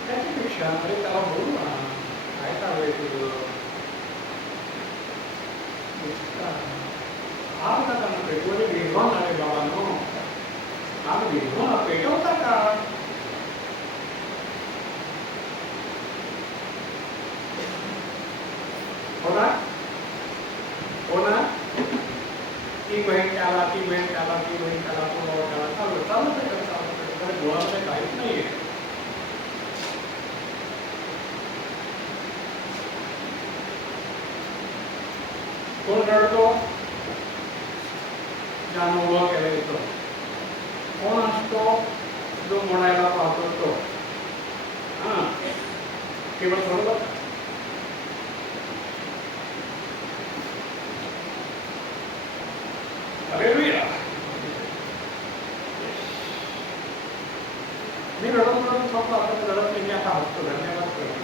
त्याच्यापेक्षा अरे त्याला बोलू ना काय चालू आहे तुझं आग नका ना पेटवले विद्वान आले बाबांनो आग विद्वान पेटवता का हो ना हो ना ती बहीण त्याला ती बहीण त्याला ती बहीण त्याला तो भाऊ त्याला चालू चालू गोळाचं काहीच नाही आहे कोण रडतो ज्यानं उभं केलं येतो कोण असतो जो मोडायला पाहतो तो केवळ बरोबर. हालेलुया. मी रडून रडून स्वप्न आता मी रडत नाही, मी आता हसतो. धन्यवाद करतो.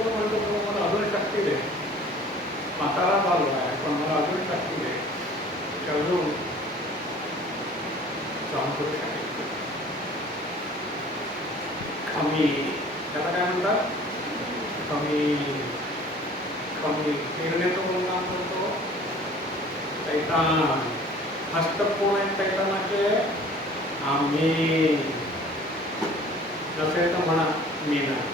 म्हणतो मला अजून शक्ती दे. म्हातारा झालो आहे पण मला अजून शक्ती दे, अजून काम करू शकेल. कमी त्याला काय म्हणतात, कमी कमी फिरण्याचं कोण काम करतो? शैतान. हस्तक कोण आहेत शैतानाचे? आम्ही. नसेल तर म्हणा मी नाही.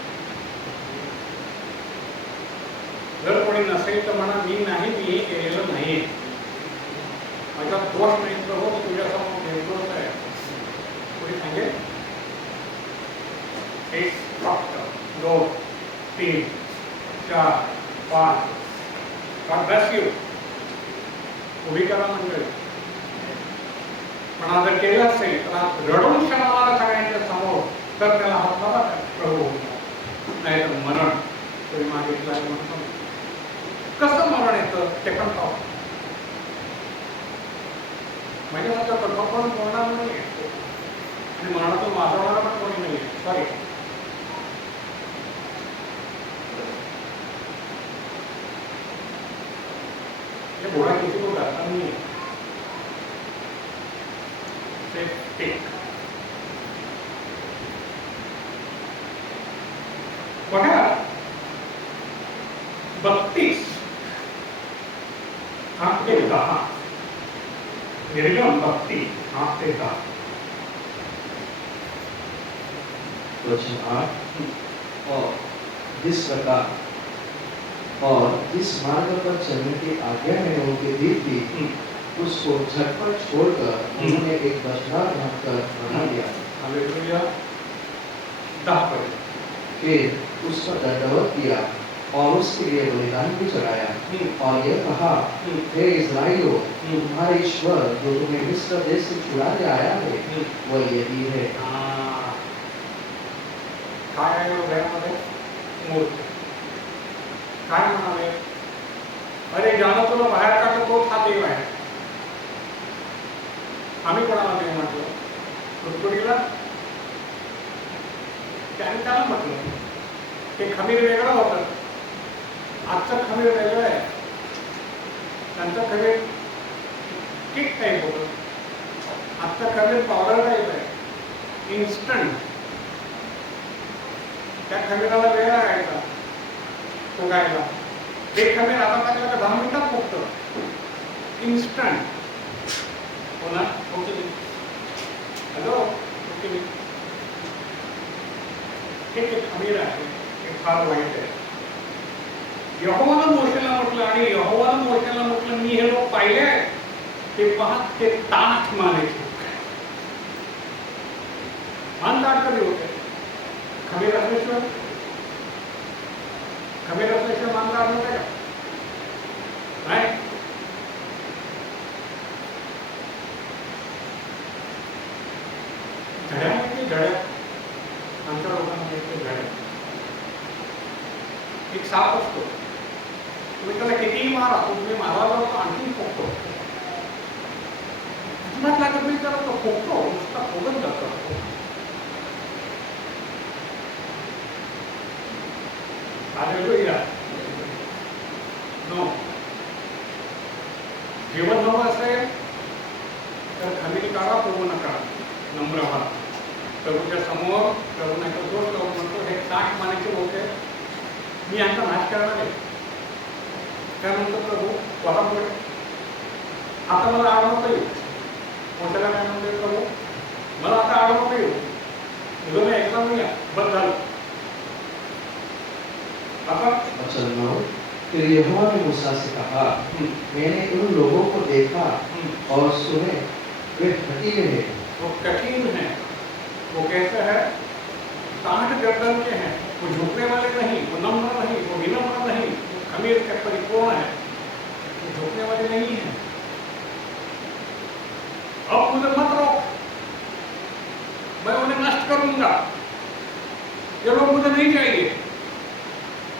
जर कोणी नसेल तर म्हणा मी नाही, मी हे केलेलं नाही. माझा दोष नाही प्रभू, मी तुझ्यासमोर निर्दोष आहे. कोणी सांगेल? 1 फक्त 2 3 4 5. God bless you. उभी करा मंडळी. पण जर केलं असेल तर रडून क्षणाला सगळ्यांच्या समोर, तर त्याला हातभारा प्रभू नाही तर मरण तुम्ही मागितलं आहे म्हणतो. कसं मरण येतं ते पण पाहू. म्हणजे माझं कठोरपण बोलणार नाही आणि मरणातून वाचवणारा पण कोणी नाही. सॉरी, हे घोडा किती तो घातला नाही. बघा 32 8 ते 10 निर्गम 32 8 ते 10. वचन 8, और जिस प्रकार और जिस मार्ग पर चलने की आज्ञा मैंने उनके दी थी, उसको झटपट छोड़कर उन्होंने एक बछड़ा ढांककर बना दिया. हालेलुया. 10 पर फिर उस पर दंडवत किया और उसके लिए बलिदान भी चढ़ाया और यह कहा, हे इस्राएलियों, तुम्हारे ईश्वर जो तुम्हें मिस्र देश से छुड़ा ले आया है वह यही है. काय आहे घरामध्ये? मूर्ती. काय म्हणाले? अरे ज्यानं तुला बाहेर काढलं तोच हा देव आहे. आम्ही कोणाला देव म्हटलं? तुडतुडीला. त्याने त्याला म्हटलं. ते खमीर वेगळं होतं, आजचं खमीर वेगळं आहे. त्यांचं खमीर किक टाईप होतं, आजचं खमीर पावडर टाईप आहे, इन्स्टंट. त्या खमीराला वेळ लागायचा फुगायला. ते खमीर आता टाकलं का 10 मिनिटात फुगतं, इन्स्टंट. पुन्हा हॅलो, हे खमीर आहे, हे फार वाईट आहे. यहोवानं मोशेला म्हटलं, आणि यहोवानं मोशेला म्हटलं, मी हे लोक पाहिले ते पहा, ते ताठ मानायचे. मान ताठ कधी होते? खमीर असल्याशिवाय. खमीर असल्याशिवाय मान ताठ होते का? नाही. धड्या माहिती? धड्या आमच्या लोकांना माहिती. धड्या एक साप असतो, तुम्ही त्याला कितीही मारा, तुम्ही मारायला तो आणखी फुगतो. अजिबात लागत नाही त्याला, तो फुगतो, नुसता फुगत जातो. हालेलुया. नो, जेवण हवं असेल तर खमीर काढा, फुगू नका, नम्र व्हा. प्रभूच्या समोर प्रभू नाही तर दोष लावून म्हणतो, हे ताठ मानायचे होते, मी यांचा नाश करणार आहे. त्यानंतर प्रभू मला पुढे आता मला आडवता येईल. मोठ्याला काय म्हणते प्रभू, मला आता आडवता येईल. मुलं एक्झाम लिया, बस झालं. आता वचन 9, फिर यहोवा ने मूसा से कहा, मैंने उन लोगों को देखा और सुने, वे हठीले हैं. वो कठिन है. वो कैसे है? ताठ गर्दन के हैं. वो झुकने वाले नहीं, वो नम्र नहीं, वो विनम्र नहीं, खमीर के परिपूर्ण है, वो झुकने वाले नहीं है. अब मुझे मत रोक, करूंगा, ये लोग मुझे नहीं चाहिए,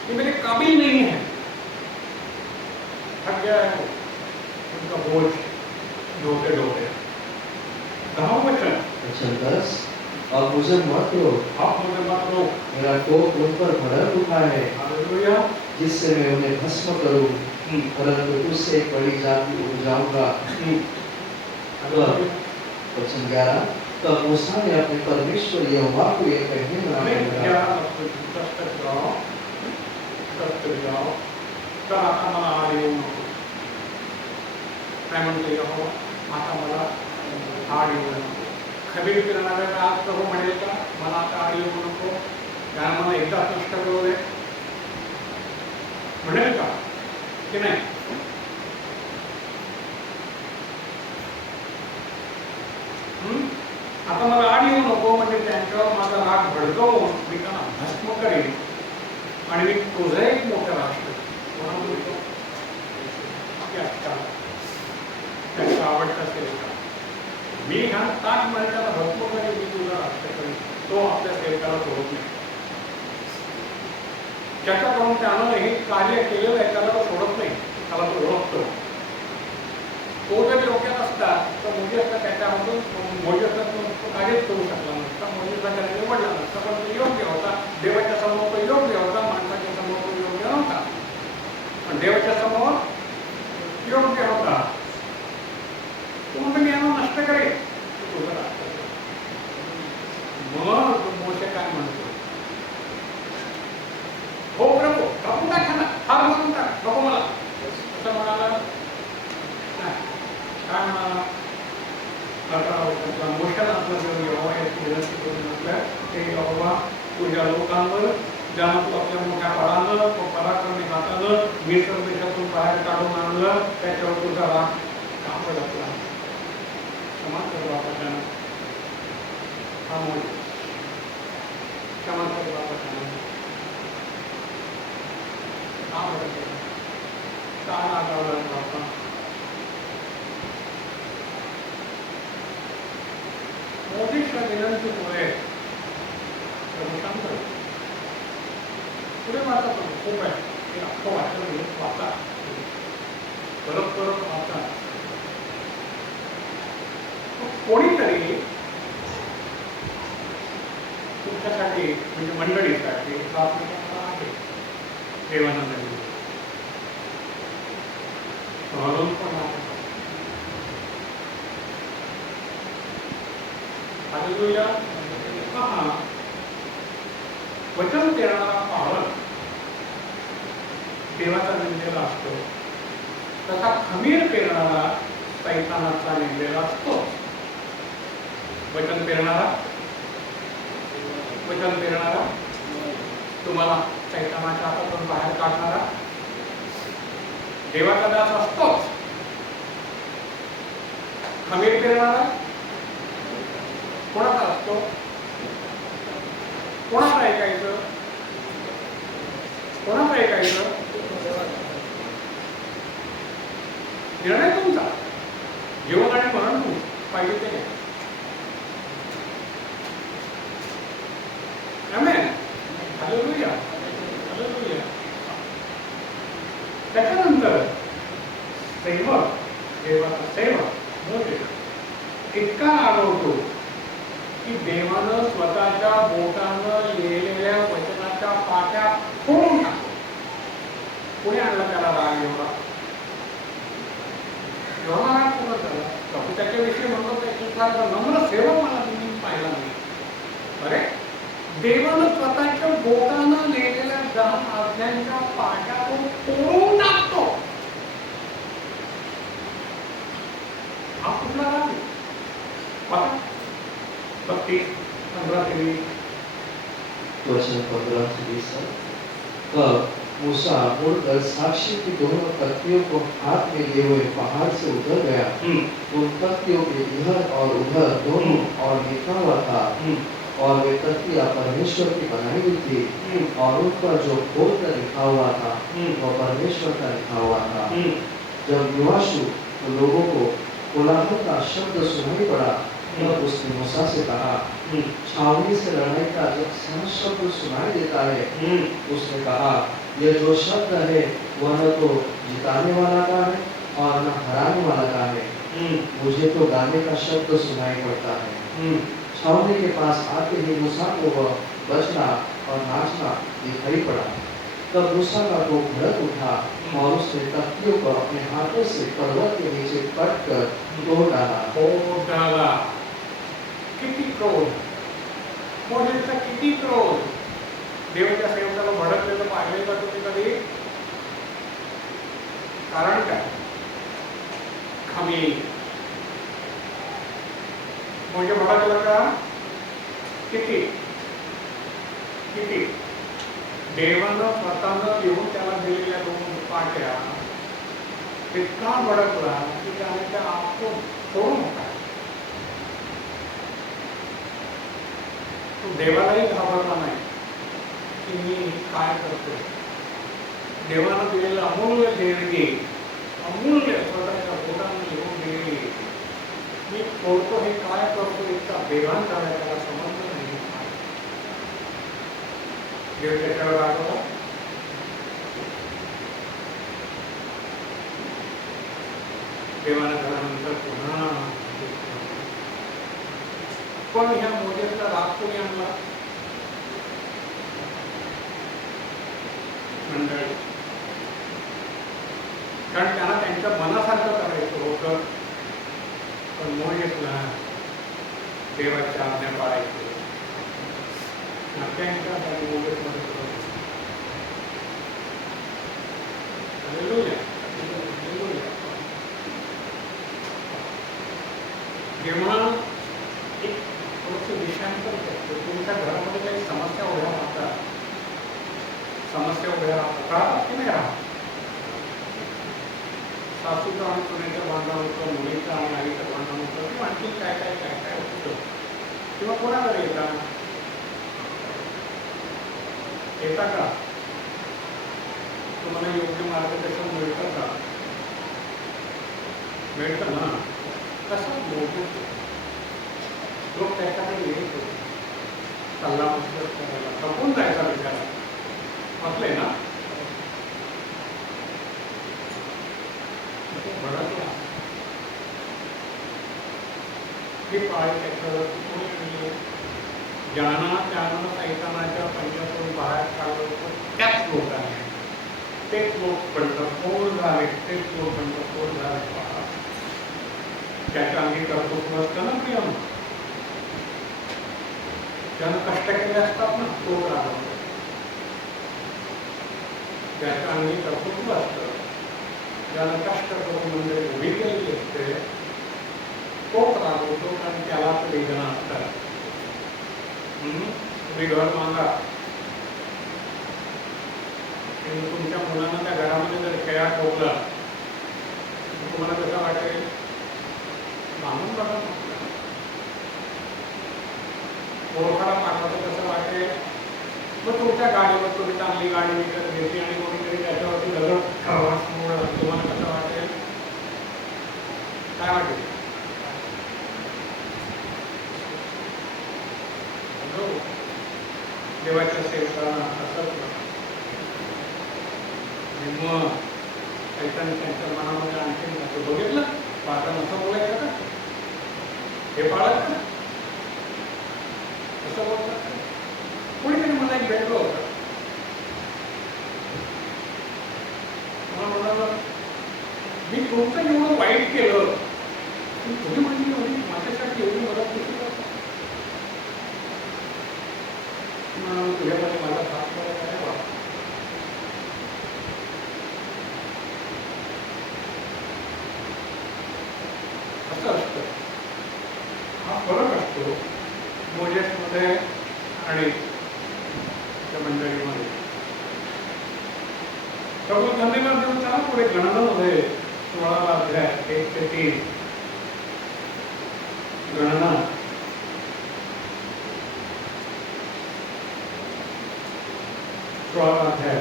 ये मेरे काबिल नहीं है। थक गया है वो, उनका बोझ ढोते ढोते। 10वां वचन, वचन 10, और मुझे मत रोक, आप मुझे मत रोक, मेरा कोप उन पर भड़क उठा है, हालेलुया, जिससे मैं उन्हें भस्म करूं, परंतु तुझसे एक बड़ी जाति उपजाऊंगा। हालेलुया। वचन 11, तब मूसा ने अपने परमेश्वर यहोवा को यह कहने लगा, नहीं, 11 तक जाओ, 10 तक जाओ, तर आता मला आड येऊ नको. काय म्हणतो यहोवा, आता मला आड येऊ नको. खबीर फिरणाऱ्याला आज प्रभू म्हणेल का, मला आता आड येऊ नको, कारण मला एकदा नष्ट करू दे, म्हणेल का की नाही? आता मला आड येऊ नको, म्हणजे त्यांच्यावर माझा राग भडकवून मी त्यांना भस्म करेन आणि मी तुझं एक मोठं राष्ट्र त्याचा आवडता सेवका, मी ह्या ताज महाराजाला भस्म करेन, मी तुझा राष्ट्र करेन. तो आपल्या सेवकाला सोडत नाही. ज्याच्याकडून त्यानं हे कार्य केलेलं आहे त्याला तो सोडत नाही, त्याला तो ओळखतो. तो जर डोक्यात असता तर मोजेसला त्याच्यामधून मोजेसला तो कार्यच करू शकला नसता, मोजेसला त्याला निवडला नसता. पण तो योग्य होता, देवाच्या समोर तो योग्य होता, माणसाच्या समोर तो योग्य नव्हता, पण देवाच्या समोर योग्य होता. तो म्हणतो मी यांना नष्ट करेन, तुझं राष्ट्र करेन. मग मोशे काय म्हणतो, हो प्रभू, कापून टाक ना, हार मारून टाक, नको मला. असं म्हणाला काय म्हणाला? 18 वर्षाचा मोशाला आपला देव यहोवा याची विनंती करून म्हटलं, हे यहोवा, तुझ्या लोकांवर ज्यांना तू आपल्या मोठ्या बळानं, पराक्रमी हातानं मिस्र देशातून बाहेर काढून आणलं, त्याच्यावर तुझा राग का भडकला? क्षमा कर बाबा त्यानं, हा मोठा क्षमा कर बाबा त्यानं, का भडकला, का रागावला बाबा? मोठीच्या विनंतीमुळे प्रभू शांत झाले. पुढे वाचा, पण खूप आहे, हे अख्खं वाचन घेऊन वाचा, परत परत वाचा. कोणीतरी तुमच्यासाठी, म्हणजे मंडळीसाठी प्रार्थना आहे देवानंद म्हणून पण आहे. हालेलुया. हा वचन देणारा पाळत देवाचा नेमलेला असतो, तसा खमीर पेरणारा सैतानाचा नेमलेला असतो. वचन पेरणारा तुम्हाला सैतानाच्या हातातून बाहेर काढणारा देवाचा दास असतोच. खमीर पेरणारा कोणाचा असतो? कोणाचं ऐकायचं? कोणाचं ऐकायचं? निर्णय तुमचा, जीवन आणि मरण तुमचं, पाहिजे ते. आमेन. हालेलुया, हालेलुया. त्याच्यानंतर सेवक, देवाचा सेवक मोठे इतका आढळतो की देवानं स्वतःच्या बोटानं लिहिलेल्या वचनाच्या पाट्या फोडून टाकतो. कोणी आणला त्याला राग एवढा? एवढा राग कोणा झाला? प्रभू त्याच्याविषयी म्हणतो त्याचा नम्र सेवक मला तुम्ही पाहिला नाही. अरे, देवानं स्वतःच्या बोटानं लिहिलेल्या 10 आज्ञांच्या पाट्या तो फोडून टाकतो. हा कुठला राग? बघा, 15-20 वचन 15-20। तब मूसा मुड़कर साक्षी की दोनों तख्तियों को हाथ में लिए हुए पहाड़ से उतर गया। उन तख्तियों के इधर और उधर दोनों और लिखा हुआ था, और वे तख्तियाँ परमेश्वर की बनाई हुई थी, और उन पर जो खोल कर लिखा हुआ था वह परमेश्वर का लिखा हुआ था। जब युवाशु लोगों को कोलाहल का शब्द सुनाई पड़ा तब उसने मूसा से कहा, छावनी से लड़ाई का जब शब्द सुनाई देता है, उसने कहा, यह जो शब्द है वह न तो जिताने वाला का है और न हराने वाला का है। मुझे तो गाने का शब्द सुनाई पड़ता है। छावनी के पास आते ही मूसा को वह बजना और नाचना दिखाई पड़ा। तब मूसा का कोप भड़क उठा और उसने तख्तियों को अपने हाथों से पर्वत के नीचे कट कर तोड़ डाला। किती क्रोध, मोसेसचा किती क्रोध. देवाच्या सेवकाला भडकलेलं पाहिलं का तुम्ही कधी? कारण काय? खमी. म्हणजे भडकलं का? किती किती देवानं स्वतःनं लिहून त्याला दिलेल्या 2 पाट्या इतका भडकला की त्याने त्या आपण सोडून टाकला. तो देवालाही घाबरला नाही की मी काय करतोय. देवानं दिलेलं अमूल्य देणगी, अमूल्य स्वतःच्या बोटानं लिहून दिलेली, मी फोडतो हे काय करतो इतका बेभान झाला, त्याला समजलं नाही. देव त्याच्यावर रागवला. देवानं झाल्यानंतर पुन्हा पण ह्या मोजेसला राग कोणी आणला? मंडळी. कारण त्यांना त्यांच्या मनासारखं करायचं होतं. पण मोजेसला देवाच्या आज्ञा पाळायची. नाट्यांच्या आणि मोजेसमध्ये जेव्हा एक थोडंसं विषयांतर करतो, तुमच्या घरामध्ये काही समस्या उभ्या राहतात, समस्या उभ्या राहतात की नाही राहत? सासूचं आणि सुनेचं भांडण होतं, मुलीचं आणि आईचं भांडण होतं, किंवा आणखी काय काय काय काय होतं, किंवा कोणाकडे येता का? तुम्हाला योग्य मार्गदर्शन मिळतं का? मिळतं ना? कसं मोठं लोक त्याच्याकडे येत होते सल्ला मसलत करायला, थकून जायचा विचार असले ना. भडकला ही पाळी त्याच्यावर कोणी आणली? ज्यांना त्यानं सैतानाच्या पंजातून बाहेर काढलं होतं त्याच लोकांनी, तेच लोक पंढरपूर झाले, तेच लोक पंढरपूर झाले. त्याच्या अंगी कर्तृत्व असतं ना प्रियम, ज्यानं कष्ट केले असतात ना तो रागवतो. ज्याच्या अंगी कर्तृत्व असतं, ज्यानं कष्ट करून म्हणजे उभी केलेली असते तोच रागवतो, कारण त्यालाच वेदना असतात. तुम्ही घर मागा, तुमच्या मुलांना त्या घरामध्ये जर खेळा ठोकला तुम्हाला कसं वाटेल? मानून बघा. ओळखाला मागला तर कसं वाटेल? मग तुमच्या गाडीवर तुम्ही चांगली गाडी विकत घेतली आणि कोणीतरी त्याच्यावरती दगड ठरवासमुळं तुम्हाला कसं वाटेल? काय वाटेल? देवाच्या सेवकांना असंच मग ऐकाने त्यांच्या मनामध्ये आणखी जातो. बघितलं पाहता असं बोलायचं का? हे पाळत का? असं बोलतात का? कोणीतरी मला एक भेटलं होतं, मला म्हणाला मी तुमचं एवढं वाईट केलं, तुम्ही म्हणजे माझ्यासाठी एवढी मदत कशी करता? तुझ्यामध्ये माझा भाग काय बा? असं असतं. हा फरक असतो मोजेसमध्ये आणि त्या मंडळीमध्ये. प्रभू धन्यवाद देऊन चला पुढे गणनामध्ये 16वा अध्याय 1 ते 3. गणना 16वा अध्याय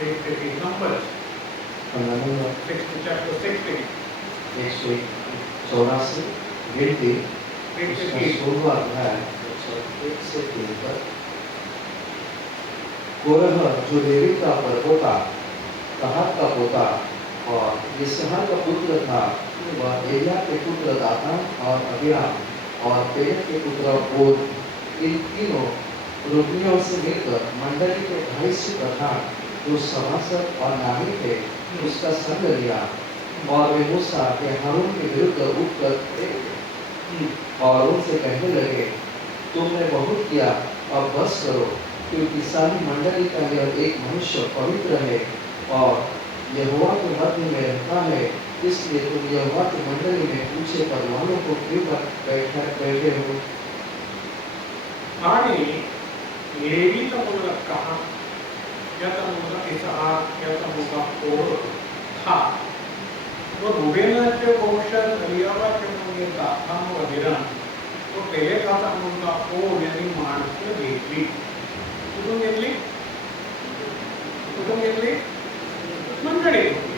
1 ते 3. Numbers 60 chapter 60. 184 गिनती एक से उसका तीन। 16वां अध्याय 1 से 3 तक। कोरह जो लेवी का परपोता, कहात का पोता और यिसहार का पुत्र था, वह एलिया के पुत्र दातान और अबीराम और पेलेत के पुत्र बोध, इन तीनों रुकनियों से मिलकर मंडली के 250 प्रधान जो सभासद और नामी थे उसका संग लिया और वे मूसा के हारून के विरुद्ध उठकर खड़े हुए और उनसे कहने लगे, तुमने बहुत किया, अब बस करो, क्योंकि सारी मंडली का यह एक मनुष्य पवित्र है और यहोवा के मध्य में रहता है, इसलिए तुम यहोवा की मंडली में पूछे पर वालों को क्यों बैठे हो। आणि लेवीचा मुलगा कहात, याचा मुलगा इसहाक, याचा मुलगा कोरह हा तो रुबेनाचे वंशज एलियाबाचे मुलगे दातान व अबीराम, तो पेलेताचा मुलगा ओन यांनी माणसं घेतली. कुठून घेतली? कुठून घेतली? मंडळी होती.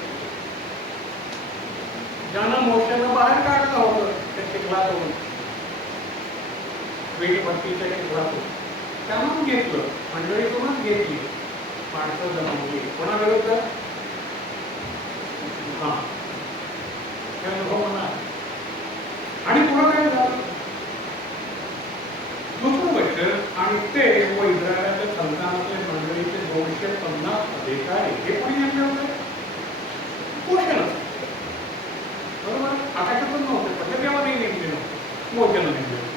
ज्यांना मोशानं बाहेर काढलं होतं त्या चिखलातून, वेठभट्टीच्या चिखलातून, त्यांना घेतलं, मंडळीतूनच घेतली, माणसं जमवली. कोणाविरुद्ध? हा, हे अनुभव म्हणा. आणि पुढं काय झालं? दुसरं वर्ष आणि ते व इस्रायलाच्या संतानातले मंडळीचे 250 अधिकारी हे कोणी नेमले होते? मोशेनं. बरोबर, आकाशातून नव्हते, पण ते देवाने नेमले नव्हते, मोशेनं नेमले होते.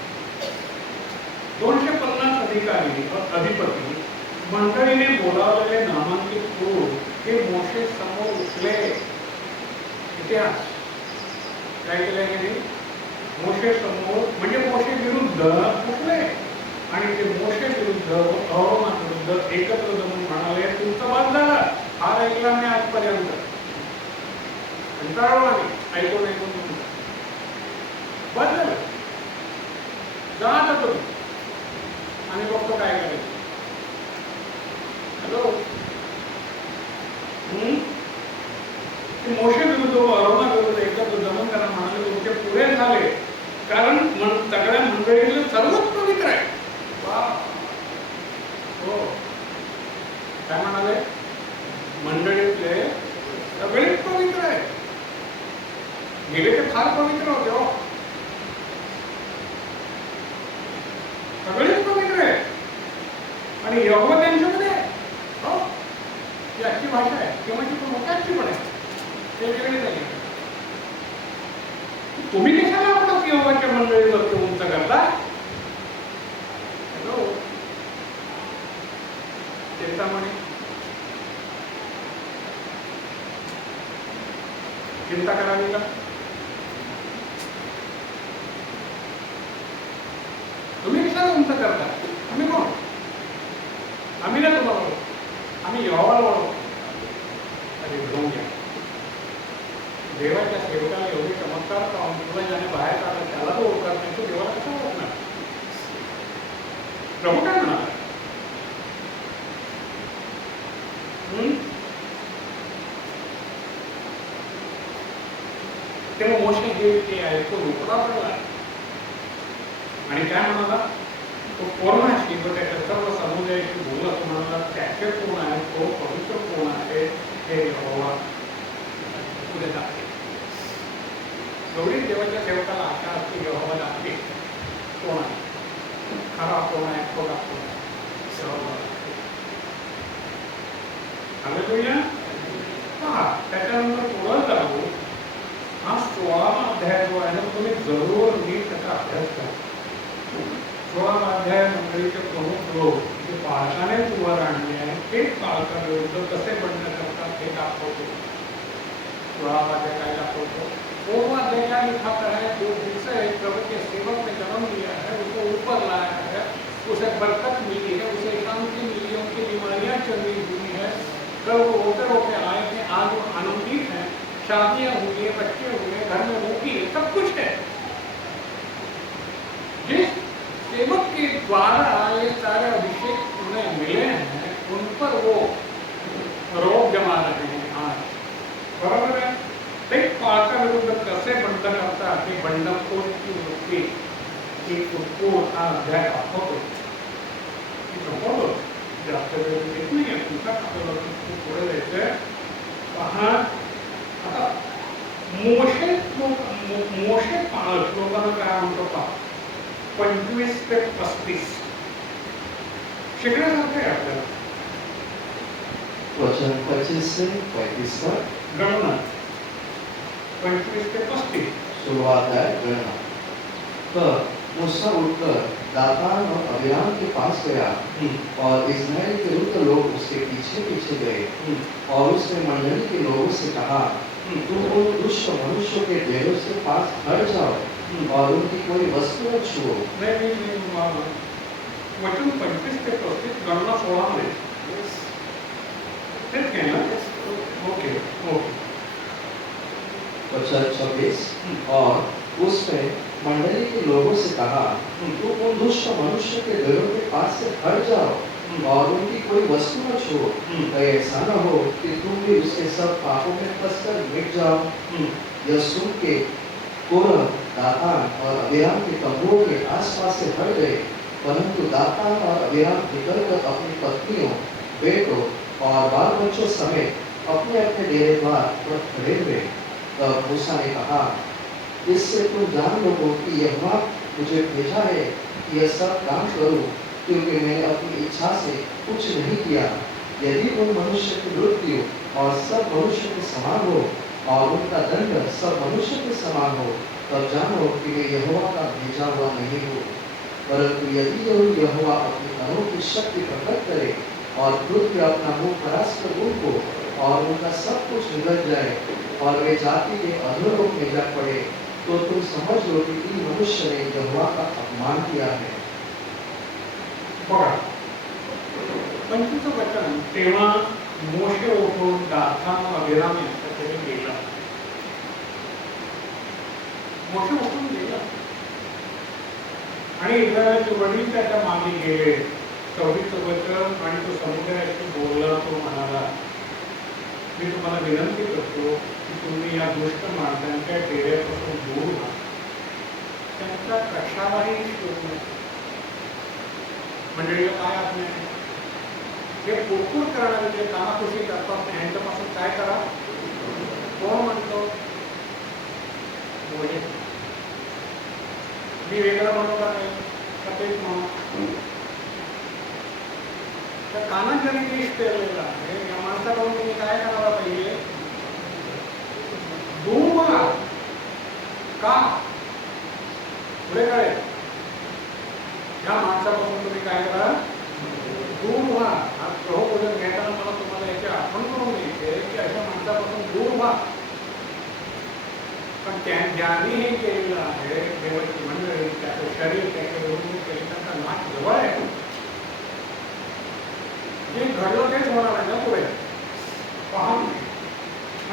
250 अधिकारी व अधिपती मंडळीने बोलावलेले नामांकित करून हे मोशे समोर उठले. इतिहास काय केले गेले? मोशे समोर, म्हणजे मोशे विरुद्ध उठले आणि ते मोशे विरुद्ध अहरोना विरुद्ध एकत्र जमून म्हणाले, तुमचा वाद झाला, हा ऐकला मी आजपर्यंत, कंटाळलो आम्ही ऐकून बस झालं, जा आता तुम्ही, आम्ही बघतो काय करायचं. हॅलो, मोशे विरुद्ध अहरोना विरुद्ध एकत्र जमून त्यांना म्हणाले, तुमचे पुरे झाले, कारण सगळ्या मंडळीतले सर्वच पवित्र आहे. वा, हो, काय म्हणाले? मंडळीतले सगळेच पवित्र आहे. गेले ते फार पवित्र होते हो, सगळेच पवित्र आहे आणि यहोवा त्यांच्यामध्ये आहे. हो, ही आजची भाषा आहे किंवा ती मोठ्याची पण आहे, ते वेगळे नाही. तुम्ही कशाला आपलं यहोवाच्या मंडळीवरती उंच करता? हॅलो, चिंतामणी, चिंता करावी का? तुम्ही कशाला उंच करता? आम्ही कोण? आम्ही ना तुम्हाला ओळखतो, आम्ही यहोवाला ओळखतो. अरे घेऊन घ्या, देवाच्या सेवकाला एवढे चमत्कार पाहून तुला ज्याने बाहेर काढलं त्याला तो ओळखत नाही, तो देवाला कसा ओळखणार? प्रभू काय म्हणाला? तेव्हा मोशे हे ऐकून उपरा पडला आणि काय म्हणाला? तो कोणाशी व त्याच्या सर्व समुदायाशी बोलत म्हणाला, त्याचे कोण आहे, तो पवित्र कोण आहे हे यहोवा पुढे दाखवे. एवढी देवाच्या सेवकाला आशा असते, यहोवा दाखवे कोण आहे, खरा कोण आहे, खोटा कोण आहे, हालेलुया. पहा, त्याच्यानंतर पुढं जाऊ. हा 16वा अध्याय जो आहे ना, तुम्ही जरूर नीट त्याचा अभ्यास करा. 16वा अध्याय मंडळीचे प्रमुख लोक जे पालकाने वर आणले आहे ते पालकाविरुद्ध कसे बंड करतात हे दाखवतो. 16वा अध्याय काय दाखवतो? 16वां अध्याय क्या लिखा है? जो जिससे प्रभु के सेवक ने जन्म लिया है उसको ऊपर लाया है, उसे बरकत मिली है, उसे शांति मिली, उनकी बीमारियां चली हुई है, कल वो होते होते आए थे, आज वो आनंदित हैं, शादियां हुई है, बच्चे हुए, घर में मुखी है, सब कुछ है. जिस सेवक के द्वारा ये सारे अभिषेक उन्हें मिले हैं, उन पर वो रोग जमा रहे हैं आज. बरोबर है. ते पालका विरुद्ध कसे बंड करतात, हे बंडखोर जास्त वेळ देत नाही आहे तुमचा, आपल्याला खूप पुढे जायचंय. पहा आता मोशे श्लोकानं काय म्हणतो पहा, 25 ते 35 शिकण्यासारखं आहे आपल्याला. वचन 25 से 35 तक गणना 25 ते 35 शुरुआत है गणना. तब मूसा उठकर दातान और अबीराम के पास गया और इस्राएल के वृद्ध लोग उसके पीछे पीछे गए और उसने मंडली के लोगों से कहा, तुम उन दुष्ट मनुष्यों के डेरों से पास हट जाओ और उनकी कोई वस्तु न छुओ. वचन 25 ते 35 गणना 16 मध्ये तेच काय ना. Okay okay. वचन 26 और उसने मंडली के लोगों से कहा, तुम उन दुष्ट मनुष्य के डेरों के पास से हट जाओ और उनकी कोई वस्तु न छुओ, कहीं ऐसा न हो कि तुम भी उसके सब पापों में फंसकर मिट जाओ. यह सुन के कोरह, दातान और अबीराम के तंबुओं के आसपास से हट गए, परंतु दातान और अबीराम निकलकर अपनी पत्नियों, बेटों और बाल बच्चों समेत अपने अपने डेरे द्वार पर खड़े हुए. तब मूसा ने कहा, इससे तुम जान लो कि यहोवा मुझे भेजा है कि यह सब काम करूं, क्योंकि मैंने अपनी इच्छा से कुछ नहीं किया. यदि उन मनुष्य की मृत्यु और सब मनुष्य के समान हो और उनका दंड सब मनुष्य के समान हो, तब जानो कि मैं यहोवा का भेजा हुआ नहीं हूँ. परंतु यदि यहोवा अपनी अनोखी शक्ति प्रकट करे और क्रोध में अपना मुंह परास कर उनको और उनका सब कुछ निगल जाए और वे जाति के अधोलोक में जा पड़े, तो तुम समझ लो कि इन मनुष्य ने यहोवा का अपमान किया है. बघा 25 वचन, तेव्हा मोशे उठून दातान व अबीराम यांच्याकडे गेला. मोशे उठून गेला आणि इस्रायलचे वडील त्याच्या मागे गेले. 24 वचन, आणि तो समुद्राशी बोलला. तो म्हणाला, मी तुम्हाला विनंती करतो की तुम्ही या दुष्ट माणसांच्या डेऱ्यापासून दूर व्हा, त्यांचा कशालाही शोध नका. मंडळीला काय आज्ञा आहे? हे कुरकुर करणारे जे कामाकुशी करतात यांच्यापासून काय करा. कोण म्हणतो? म्हणजे मी वेगळं म्हणू का नाही का तेच म्हणू? त्या कानात ज्याने विष पेरलेला आहे या माणसाकडून तुम्ही काय करायला पाहिजे? दूर व्हा. का? पुढे काय? या माणसापासून तुम्ही काय करा? दूर व्हा. आज प्रभूभोजन घेताना मला तुम्हाला याची आठवण करून द्यायची की अशा माणसापासून दूर व्हा. पण ज्यांनी हे केलेलं आहे देवाची मंडळी, त्याचं शरीर त्याच्या विरुद्ध केले, त्यांचा नाश जवळ आहे. जे घडलं तेच होणार आहे ना पुढे. पहा,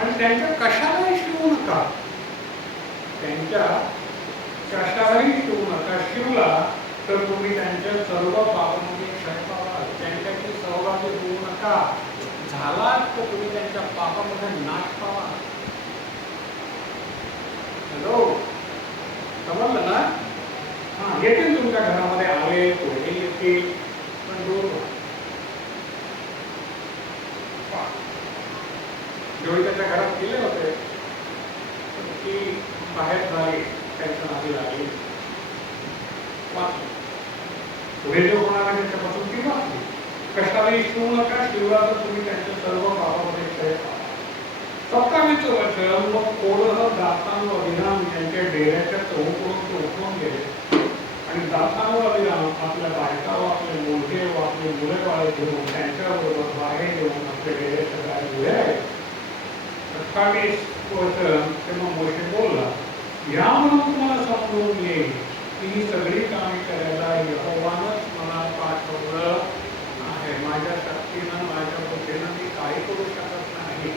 आणि त्यांच्या कशालाही शिवू नका. त्यांच्या कशालाही शिवू नका. शिवला तर तुम्ही त्यांच्या सर्व पापांमध्ये क्षय पावाल. त्यांच्याशी सहभागी होऊ नका. झालात तर तुम्ही त्यांच्या पापामध्ये नाश पावाल. हॅलो, समजलं ना? हां, येतील तुमच्या घरामध्ये आले थोडे येतील, पण दूर व्हा. जेवढे त्याच्या घरात गेले होते ती बाहेर झाली, त्यांच्या नादी लागली, वाचली. पुढे जे होणार आहे त्याच्यापासून ती वाचली. कशालाही शिवू नका. शिवला तर तुम्ही त्यांच्या सर्व पापामध्ये क्षय पावा. 27 वचन, मग कोरह, दातान व अबीराम यांच्या डेऱ्याच्या चौकडून उठून गेले आणि दातान व अबीराम आपल्या बायका व आपले मुलगे व आपले मुले बाळे घेऊन त्यांच्याबरोबर बाहेर येऊन आपल्या डेऱ्याच्या बाहेर उभे आहे. 28 वचन, तेव्हा मोशे बोलला, यावरून तुम्हाला समजून येईल की ही सगळी कामे करायला यहोवानंच मला पाठवलं आहे. माझ्या शक्तीनं, माझ्या बुद्धीनं मी काही करू शकत नाही.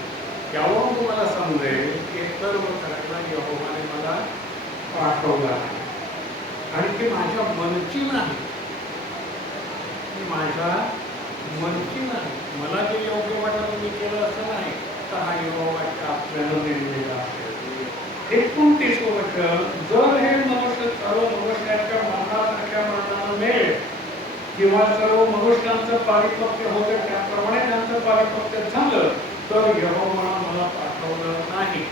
यावरून तुम्हाला समजेल की सर्व करायला यहोवाने मला पाठवलं आहे. आणि ते माझ्या मनची नाही. माझ्या मनची नाही. मला जे योग्य वाटलं मी केलं असं नाही. तर हा यहोवाच्या आपल्याला नेमलेला आहे. 29 वचन, जर हे मनुष्य सर्व मनुष्याच्या मरणासारख्या मरणानं मेले किंवा सर्व मनुष्यांचं पारिपत्य होते त्याप्रमाणे त्यांचं पारिपत्य झालं तर यहोवानं मला पाठवलं नाही.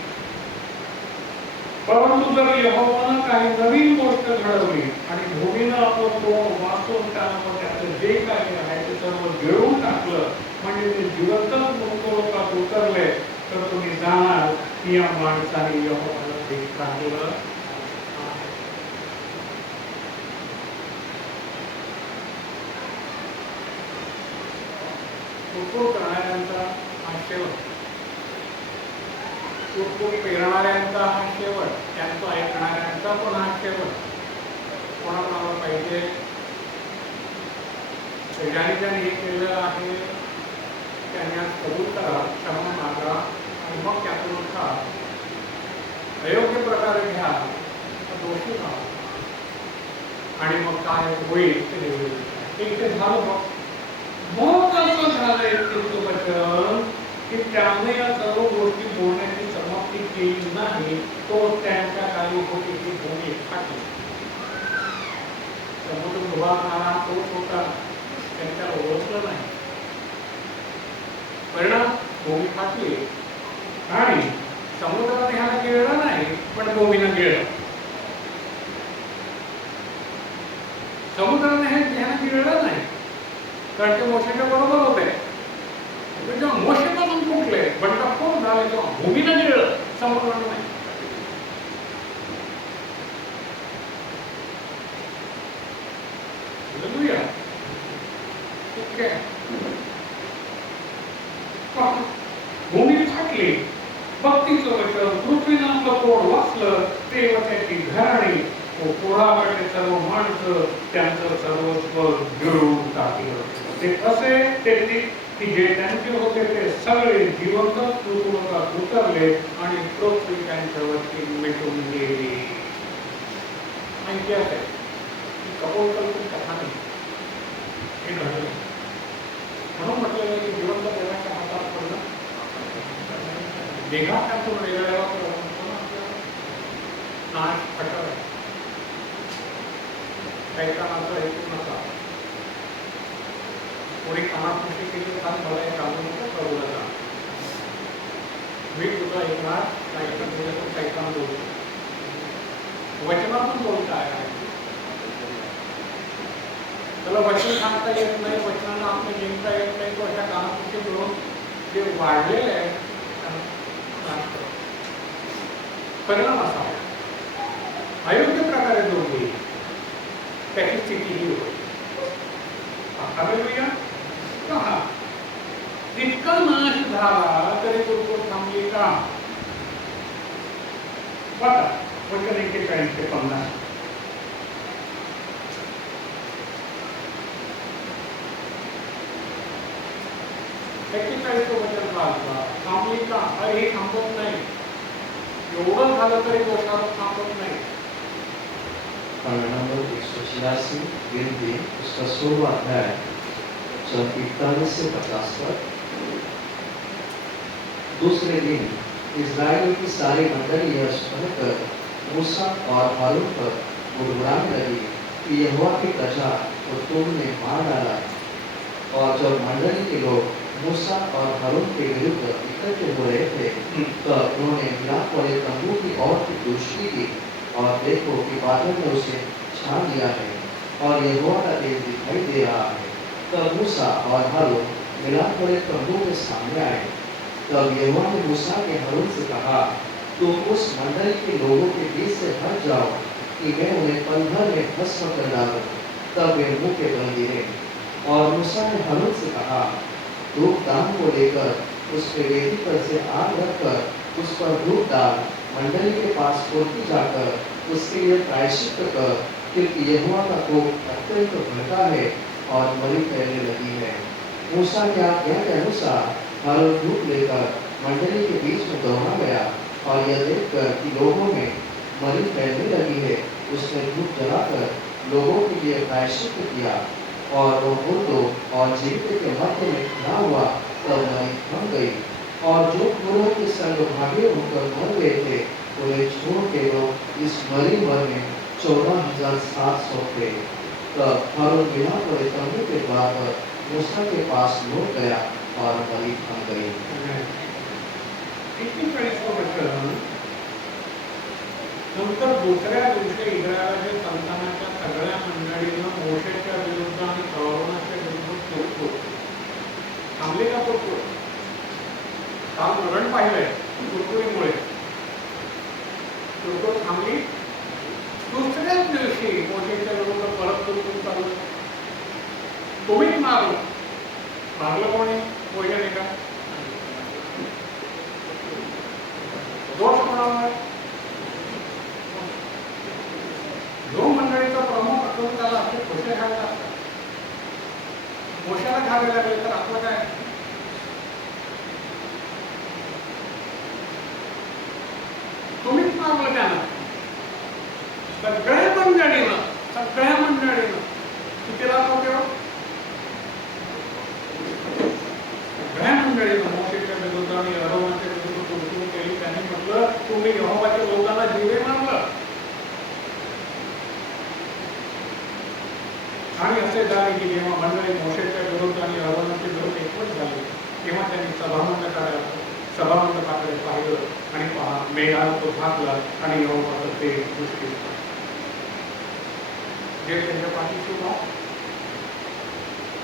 परंतु जर यहोवानं काही नवीन गोष्ट घडवली आणि भूमीनं आपलं तोंड वाचून त्यानं त्याचं जे काही आहे ते सर्व गिळून टाकलं म्हणजे ते जिवंतच मृत्यूलोकात उतरले तर तुम्ही जाणार की या माणसाने यहोवाला धिक्कारलं. कुरकुर करणाऱ्यांचा हा शेवट, कुरकुर पेरणाऱ्यांचा हा शेवट, त्यांचं ऐकणाऱ्यांचा पण हा शेवट. कोणाकोणाला पाहिजे ज्यांनी ज्यांनी हे केलं आहे त्यांनी आज कबूल करा, क्षमा मागा आणि मग त्यातून खा. अयोग्य प्रकारे घ्या, दोषी व्हा आणि मग काय होईल ते होईल. इथे झालं बघ. मग असं झालंय तिचं वचन की त्याने या सर्व गोष्टी बोलण्याची समाप्ती केली नाही तो त्यांच्या खाली होती ती भूमी फाटली. समुद्र उभारणारा तोच होता, त्यांच्याला ओळखलं नाही. परिणाम भूमी फाटली आणि समुद्राने ह्याला गिळलं नाही पण भूमीनं गिळलं. समुद्राने हे ह्याला गिळलं नाही कारण ते मोशेच्या बरोबर होते. जेव्हा मोशेपासून फुटले बंडखोर झाले तेव्हा भूमीनं गिळलं, समुद्रानं नाही. भूमी फाटली, भक्तीचं वचन पृथ्वीनं आपलं पोट वाचलं, ते त्याची घराणी पोळाकडे सर्व माणसं त्यांचं सर्वस्व गिळून टाकलं. ते असे ते की जे त्यांचे होते ते सगळे जिवंत पृथ्वीवर उतरले आणि पृथ्वी त्यांच्यावरती मिटून गेली. माहिती आहे की कपोलकल्पित कथा नाही, हे घडलं. म्हणून म्हटलेलं की जिवंत देवाच्या हातात पडलं देहा त्यातून वेगळ्या नाश फटक कैकानाचा ऐकू नका. कोणी कानापुशी केली तर मला एक आणू नको प्रभूला जा. मी तुझा ऐकणार नाही तर तुझ्या तो कैकान बोलतो. वचनातून बोलता आहे. त्याला वचन सांगता येत नाही, वचनाला आपण जिंकता येत नाही. तो अशा कानापुशी मिळून जे वाढलेले आहे परिणाम असा अयोग्य प्रकारे जोडली त्याची स्थिती ही होईल. इतका नाश झाला तरी कुरकुर थांबली का? बघा वचन 41 ते 50. वचन वाचला थांबली का? हे थांबत नाही. एवढं झालं तरी दोषारोप थांबत नाही. नंबर 186 गिनती उसका 16वां अध्याय 41 से 50 तक। दूसरे दिन इस्राएल की सारी मंडली यह सुनकर मूसा और हारून पर गुड़गुड़ाने लगी कि यहोवा की प्रजा को तुमने मार डाला। और जब मंडली के लोग मूसा और हारून के विरुद्ध इकट्ठे हो रहे थे तब उन्होंने मिलाप वाले तंबू की ओर की दृष्टि की और देखो कि बादल ने उसे छा लिया है और यहोवा का तेज दिखाई दे रहा है। तब मूसा और हारून मिलाप वाले तंबू के सामने आए। तब यहोवा ने मूसा के हारून से कहा, तुम उस मंडली के लोगों के बीच से हट जाओ कि मैं उन्हें पल भर में भस्म कर डालूं। तब वे मुँह के बल गिरे। और मूसा ने हारून से कहा, धूप दान को लेकर उसके वेदी पर से आग रखकर उस पर धूप डाल, मंडली के पास कोठी जाकर उसके लिए प्रायश्चित कर, क्योंकि यहोवा का कोप अत्यंत भड़का है और मरी फैलने लगी है। मूसा की आज्ञा के अनुसार हारून धूप लेकर मंडली के बीच में दौड़ा गया और यह देखकर कि लोगों में मरी फैलने लगी है उसने धूप जलाकर लोगों के लिए प्रायश्चित किया। और वो मुर्दों और जीवित के मध्य में खड़ा हुआ तब मरी थम गई। और जो पूर्व के संग भागे होकर मर गए थे उन्हें छोड़ के लोग इस मरी भर में 14,700 थे। तब हारून बिना कोई प्रभु के द्वार पर मूसा के पास लौट गया और बलि खा गई। किती म्हटलं नंतर दुसऱ्या दिवशी इस्रायलाच्या संतानाच्या सगळ्या मंडळीनं मोशेच्या विरुद्ध आणि अहरोनाच्या विरुद्ध तुरतूर थांबले का तुरतूर? काल मरण पाहिलंय तुरतुरीमुळे तुरतूर थांबली. दुसऱ्याच दिवशी मोशेच्या विरुद्ध परत तुरतूर चालू. तुम्हीच मारलं कोणी? मोशेने का? दोष कोणावर? जो मंडळीचा प्रमुख असून त्याला आपले खोटे घायला लागतात. मोशाला घावे लागले तर आपलं काय? तुम्हीच मारलं त्यानं. सगळ्या मंडळीनं किती लाभ होते? सगळ्या मंडळीनं मोशेच्या विरुद्ध आणि अहरोनाच्या विरुद्ध तुरतूर केली. त्यांनी म्हटलं तुम्ही यहोवाच्या लोकांना दिवे मारलं. आणि असे झाले की जेव्हा मंडळी मोशेच्या विरुद्ध आणि अहरोनाच्या विरुद्ध एकवट झाली तेव्हा त्यांनी सभामंडपाकडे पाहिलं आणि पहा मेघाला तो झाकला आणि यहोवाचं ते दृष्टी जे त्यांच्या पाठीशी उभा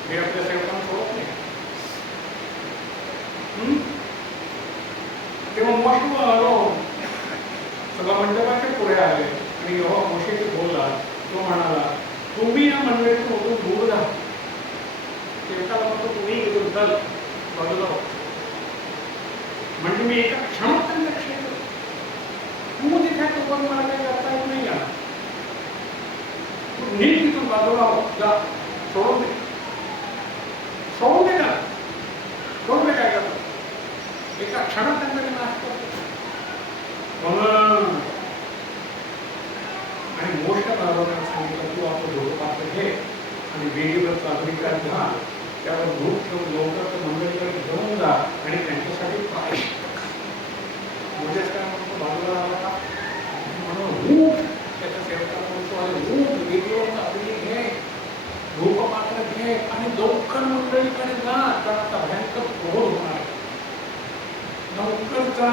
हे आपल्या सेवकांना सोडत नाही. तेव्हा मोशे अहरोन सभामंडपाच्या पुढे आले आणि यहोवा मोशेशी बोलला. तो म्हणाला तुम्ही या मंडळीतून उठून दूर जा. सेवकाला म्हणतो तुम्ही इथून चल बाजूला हो. म्हणजे मी एका क्षणात त्यांना क्षेत्र तू तिथे तोपर्यंत मला काही करता येत नाही. तू नीट तिथून बाजूला हो जा. सोडून दे का? सोडून दे काय करतो? एका क्षणात त्यांचा नाश करतो. आणि मोठ्या बाबांना सांगितलं तू आपलं धोपात्र घे आणि वेगवेगळं चादरीकार घ्या त्यावर धूप ठेवून लवकर मंडळीकडे घेऊन जा आणि त्यांच्यासाठी प्रायश्चित्त कर. म्हणजेच काय म्हणतो बाजूला आला का म्हणून ऊठ त्याच्या सेवकाला म्हणतो अरे ऊठ वेगवेगळं चादरी घे धूपपात्र घे आणि लवकर मंडळीकडे जा कारण आता भयंकर क्रोध होणार आहे. लवकर जा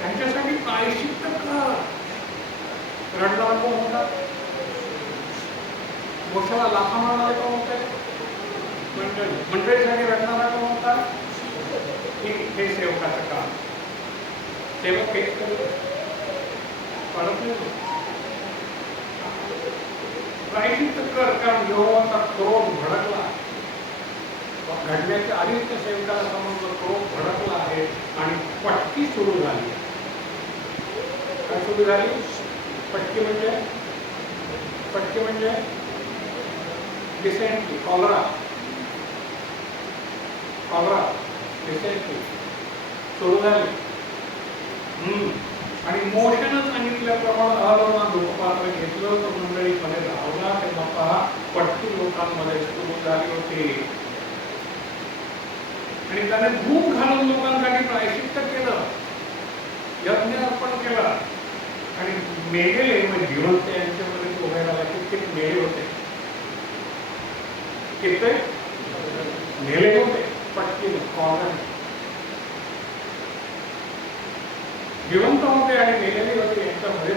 त्यांच्यासाठी प्रायश्चित्त कर. रडणारा कोण होता? मोशाला लाथा मारणारे कोण होते? मंडळीसाठी रडणारा कोण होता? हे सेवकाचं काम. सेवक हेच करत नाही. प्रायश्चित्त कर कारण यहोवाचा क्रोध भडकला. घडण्याच्या आधीच त्या सेवकाला समजलं क्रोध भडकला आहे आणि पटकी सुरू झाली. काय सुरू झाली? पटकी म्हणजे डिसेंट्री कॉलरा डिसेंट्री सुरू झाली. आणि मोशेनं सांगितल्याप्रमाणे अहरोना धूपपात्र घेतलं तर मंडळीमध्ये धावला तेव्हा पहा पटकी लोकांमध्ये सुरू झाली होती. आणि त्याने धूप घालून लोकांसाठी प्रायश्चित्त केलं, यज्ञ अर्पण केला. आणि मेलेले म्हणजे जिवंत यांच्यामध्ये उभे राहिला. कित्येक मेले होते, कित्येक मेले होते. पटकीन कॉमन जिवंत होते आणि मेलेले होते यांच्यामध्ये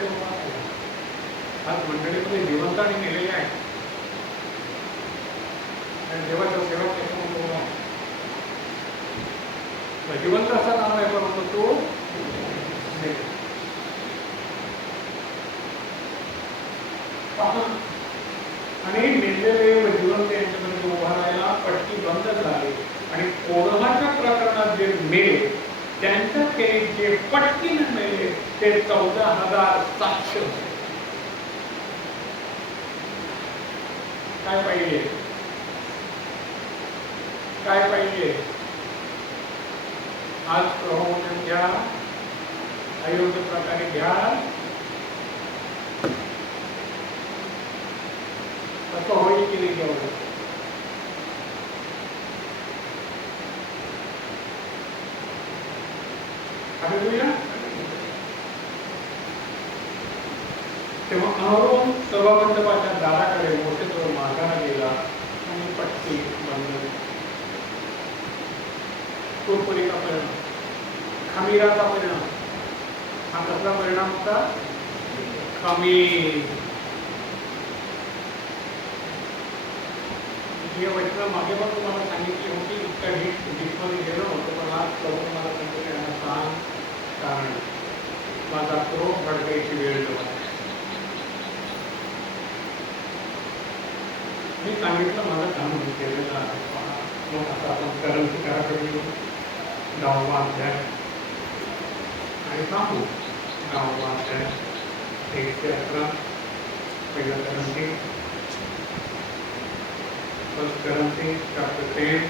आज मंडळीमध्ये जिवंत आणि मेलेले आहेत. आणि देवाचा सेवक त्याच्यामध्ये जिवंत असं नाव आहे परंतु तो आणि मेलेले व जिवंत यांच्यामध्ये उभा राहायला पटकी बंद झाली. आणि कोरोनाच्या प्रकरणात जे मेले त्यांच्या जे पटकीने मेले ते 14,700 होते. काय पाहिजे? आज प्रभूने घ्या, अयोग्य प्रकारे घ्या. असं होईल की नाही जेवढं? तेव्हा अहरोन सभामंडपाच्या दाराकडे मोठे खमीराचा परिणाम. हा कसला परिणाम होता? खमीर. हे वैष्णव मागे पण तुम्हाला सांगितली होती, इतका डीपमध्ये गेलो होतो, पण आज प्रभू मला सांगितलं यांना सांग, कारण माझा क्रोध भडकायची वेळ जवळ. मी सांगितलं माझं काम केलेलं आहे. मग आता आपण करंजीकराकडे येऊ, 10वा अध्याय आणि सांगू. 10वा अध्याय 111 पहिला करंजी, First Corinthians chapter 10.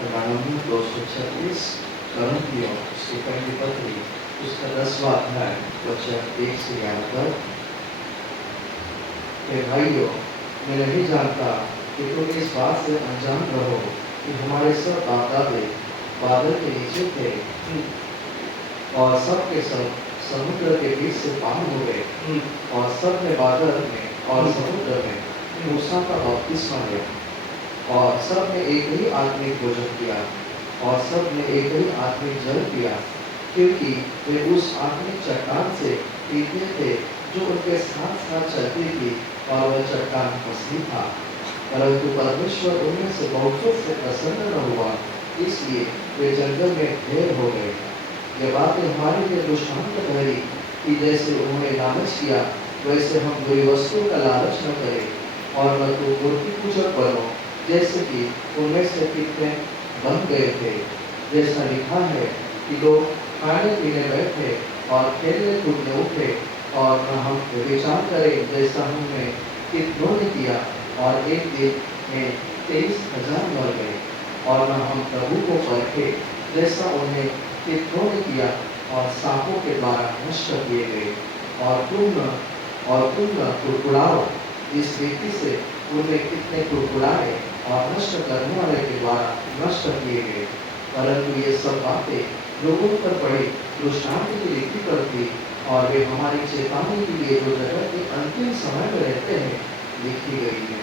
Romanos 2:36 Corinthiयों उसकी पहली पत्री उसका 10वां अध्याय वचन 1 से 11 तक. हे भाइयों, मैं नहीं जानता कि तुम इस बात से अनजान रहो कि हमारे सब बाप दादे बादल के नीचे थे और सब के सब समुद्र के बीच से पार हो गए और सब ने बादल में और समुद्र में मूसा का बपतिस्मा लिया और सब ने एक ही आत्मिक भोजन किया और सब ने एक ही आत्मिक जल पिया, क्योंकि वे उस आत्मिक चट्टान से पीते थे जो उनके साथ साथ चलती थी और वह चट्टान मसीह था. परंतु परमेश्वर उनमें से बहुतों से प्रसन्न न हुआ, इसलिए वे जंगल में ढेर हो गए. ये बातें हमारे लिए दृष्टांत ठहरी कि जैसे उन्होंने लालच किया वैसे हम बुरी वस्तुओं का लालच न करें और न तो मूर्ति पूजक बनो, जैसे कि उनमें से कितने बन गए थे. जैसा लिखा है कि लोग खाने पीने बैठे और खेलने कूदने उठे और न हम विचार करें जैसा हमने कितनों ने किया और एक दिन में 23,000 मर गए और न हम प्रभु को परखे जैसा उन्हें कितनों ने किया और सांपों के द्वारा नष्ट किए गए. और तुम न कुड़कुड़ाओ इस व्यक्ति से उनमें कितने कुड़कुड़ाए और नष्ट करने वाले के द्वारा नष्ट किए गए. परंतु ये सब बातें लोगों पर पड़ी दृष्टांत की रीति करती और वे हमारी चेतावनी के लिए जो जगत के अंतिम समय में रहते हैं लिखी गई है.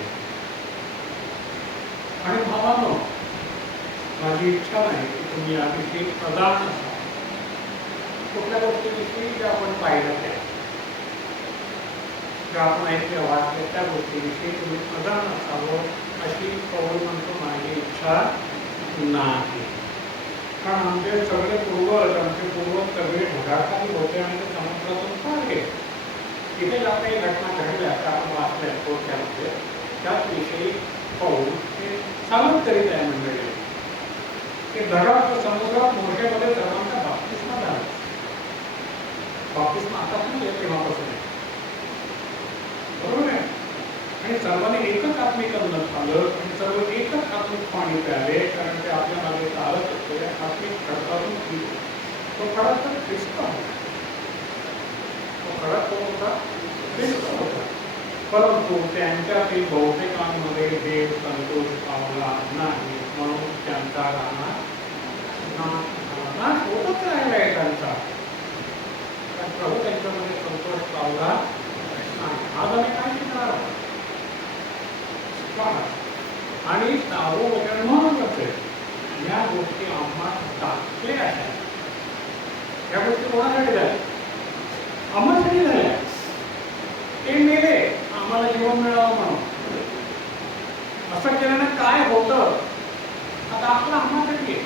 आणि भावांनो, माझी इच्छा नाही की तुम्ही याविषयी प्रधान असाल. कुठल्या गोष्टीविषयी ज्या आपण पाहिल्या ज्या आपण ऐकल्या वाचल्या त्या गोष्टीविषयी तुम्ही प्रधान असावं अशी पौल म्हणतो माझी इच्छा नाही. कारण आमचे सगळे पूर्वज सगळे ढगाखाली होते आणि ते समुद्रातून पार गेले. इथे ज्या काही घटना घडल्या त्या आपण वाचल्या थोडक्यामध्ये, त्याच विषयी पौल हे सांगत करीत आहे मंडळी की ढगात समुद्रात मोठ्यामध्ये सर्वांचा बाप्तिस्मा झाला. बाप्तिस्मा आता पण तेव्हापासून आहे, बरोबर आहे. आणि सर्वांनी एकच आत्मिक अन्न खाल्लं आणि सर्व एकच आत्मिक पाणी प्याले, कारण ते आपल्या मागे चालत होते आत्मिक खडकातून पिले. तो खडा तर ख्रिस्त होता. तो खडा कोण होता? ख्रिस्त होता. परंतु त्यांच्यातील बहुतेकांमध्ये देव संतोष पावला नाही, म्हणून त्यांचा नाश होतच राहिला आहे त्यांचा. प्रभू त्यांच्यामध्ये संतोष पावला नाही. आज आम्ही काय शिकणार आहोत? आणि 6वं वचन म्हणूनच आहे, या गोष्टी आम्हाला दाखल्या आहेत. या गोष्टी कोणासाठी झाल्या? आम्हासाठी झाल्या. ते मेले आम्हाला जीवन मिळावं म्हणून. असं केल्यानं काय होतं आता आपला आम्हासाठी आहे.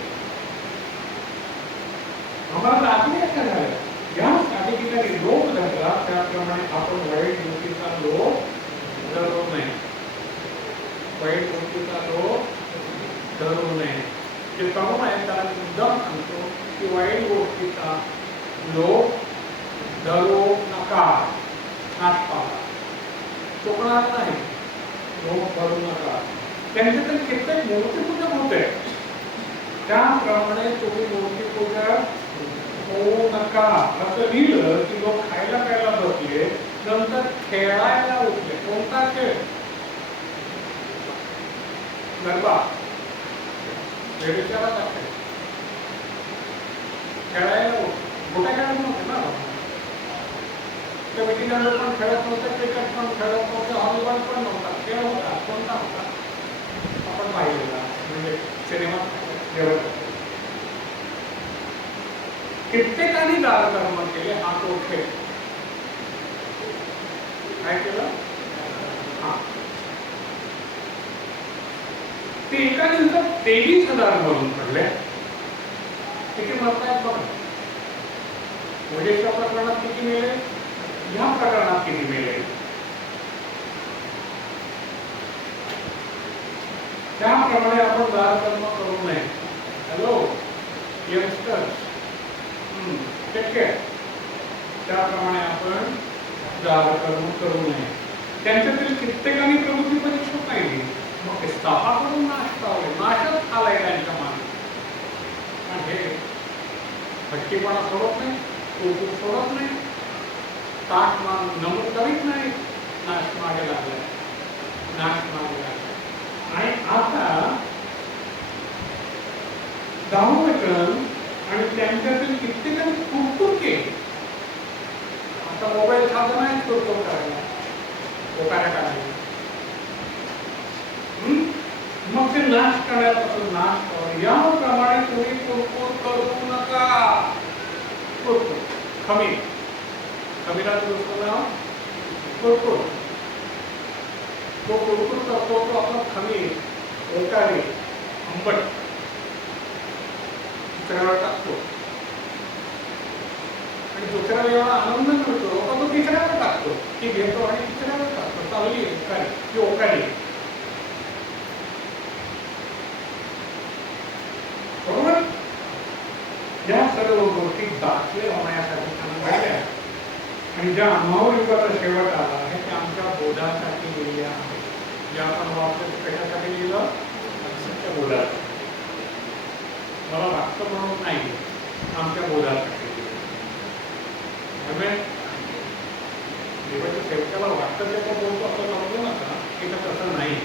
आम्हाला दाखल्या काय झाल्या? या काही ठिकाणी लोक धरला त्याप्रमाणे आपण वाईट गोष्टीचा लोक धरू नये. वाईट गोष्टीचा लोक धरू नये. जे तरुण आहे त्याला मुद्दाम सांगतो की वाईट गोष्टीचा लोक धरू नका. नाश पावला चुकणार नाही, लोक धरू नका. त्यांचे तर कित्येक मूर्तीपूजक होते, त्याप्रमाणे तुम्ही मूर्तीपूजक होऊ नका. असं लिहिलं की लोक खायला प्यायला बसले, नंतर खेळायला उठले. कोणता खेळ? गरबा, खेळायला उठले. मोठ्या खेळत नव्हते ना. त्या विटीदांडू पण खेळत नव्हतं, क्रिकेट पण खेळत नव्हतं, हॉलीबॉल पण नव्हता. खेळ होता कोणता होता? आपण पाहिलेला म्हणजे सिनेमात जेवढं कित्येकांनी दारधर्म केले, हात ओळखे काय केलं? हा ते एका दिवसात 23,000 भरून पडले. किती मरतायत बघा. ओडेशा प्रकरणात किती मेले, ह्या प्रकरणात किती मेले. त्याप्रमाणे आपण दारधर्म करू नये. Hello youngsters, take care. त्याप्रमाणे आपण दारधर्म करू नये. त्यांच्यातील कित्येकांनी प्रभूची परीक्षा पाहिली, मग ते सहाकडून नाश पावले, नाशच आलाय त्यांच्या मागे. पण हे हट्टीपणा सोडत नाही, कौतुक सोडत नाही, ताट नमूद करीत नाही, नाश मागे लागलाय, नाश मागे लागलाय. आणि आता दाऊवचन आणि त्यांच्यातील कित्येकांनी कौतुक केले. आता मोबाईल साधन आहे कौतुक करायला, ओकाऱ्या काढायला. मग ते नाश करण्यापासून नाश करा. याप्रमाणे तुम्ही कुरकुर करू नका. कुरकुर खमीर, खमीराचं दुसरं नाव कुरकुर. तो कुरकुर करतो तो आपला खमीर, ओकारी, आंबट तिसऱ्यावर टाकतो आणि दुसऱ्या वेळेला आनंद मिळतो का तो तिसऱ्यावर टाकतो, ती घेतो आणि तिसऱ्यावर टाकतो. चालली ओकारी, ती ओकारी. बरोबर. या सर्व गोष्टी दाखले होण्यासाठी घडल्या आणि ज्या अनुभवयुगाचा शेवट आला आहे ते आमच्या बोधासाठी लिहिल्या आहे. जे आपण वाचलं कशासाठी लिहिलं? आमच्या बोधासाठी. मला वाक्य म्हणून नाही, आमच्या बोधासाठी लिहिलं. देवाच्या सेवकाला वाटतं ते पण बोलतो असं समजू नका, की तसं नाही.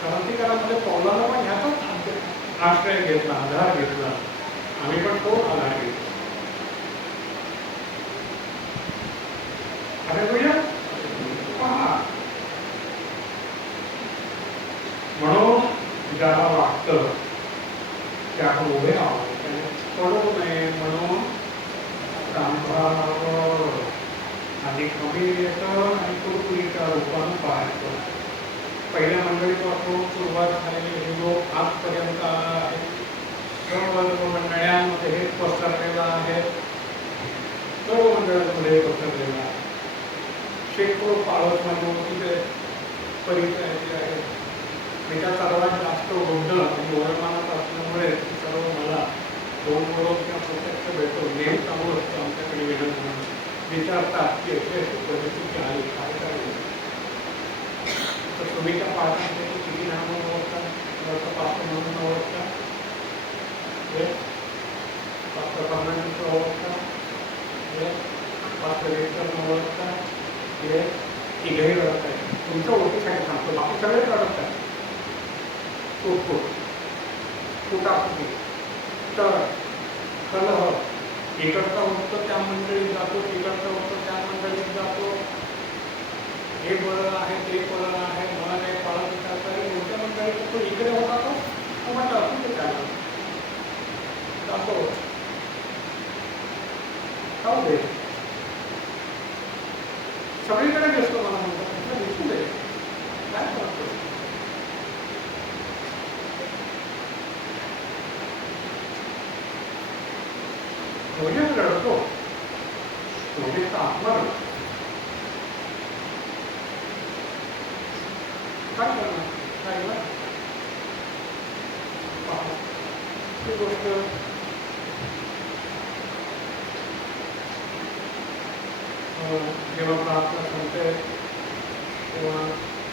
क्रांतिकारामध्ये पौलाला पण ह्याचाच आश्रय घेतला, आधार घेतला. आम्ही पण तो आधार घेतला. अरे तुझ्या म्हणून ज्याला वाटतं की आपण उभे आहोत पडू नये म्हणून आधी कमी येतं आणि कुरकुरीच्या रूपानं पाहायचं. पहिल्या मंडळीपासून सुरुवात झालेली हे लोक आजपर्यंत आला आहे. सर्व मंडळांमध्ये हे पसरलेलं आहे, सर्व मंडळांमध्ये पसरलेलं आहे. शेकडो पाळसमध्ये तिथे परिचयाचे आहे. मी त्या सर्वात जास्त वृद्ध आणि वयोमानात असल्यामुळे सर्व मला दोन वरून किंवा प्रत्यक्ष भेटतो नेहमी चालू असतं. आमच्याकडे वेगळं विचारतात की अशी अशी परिस्थिती आली, काय करायचं. तर तुम्ही त्या पाठांपैकी किती लहान ओळखता, पाच म्हणून ओळखता, पाच फर्नांडिसचं ओळखता, पाच रेडकरनं ओळखता, तिघही रडत आहे. तुमच्या ओळखीसाठी सांगतो, बाकी सगळे रडत आहे. कुटाकुटी, तर कलह, इकडचा होतो त्या मंडळीत जातो, तिकडचा होतो त्या मंडळीत जातो. हे बरं आहे, ते बरं आहे, मला काही पाळत विचारता येईल. कोणत्या मंडळीत तो इकडे होता तो म्हटलं असू ते काय जातो जाऊ दे. सगळीकडे दिसतो मला म्हणतो, दिसू दे, काय करतो. रोजेच लढतो, रोजेचा आत्मा रडतो. काय करणार, काय ना ती गोष्ट जेव्हा प्रार्थना सांगते तेव्हा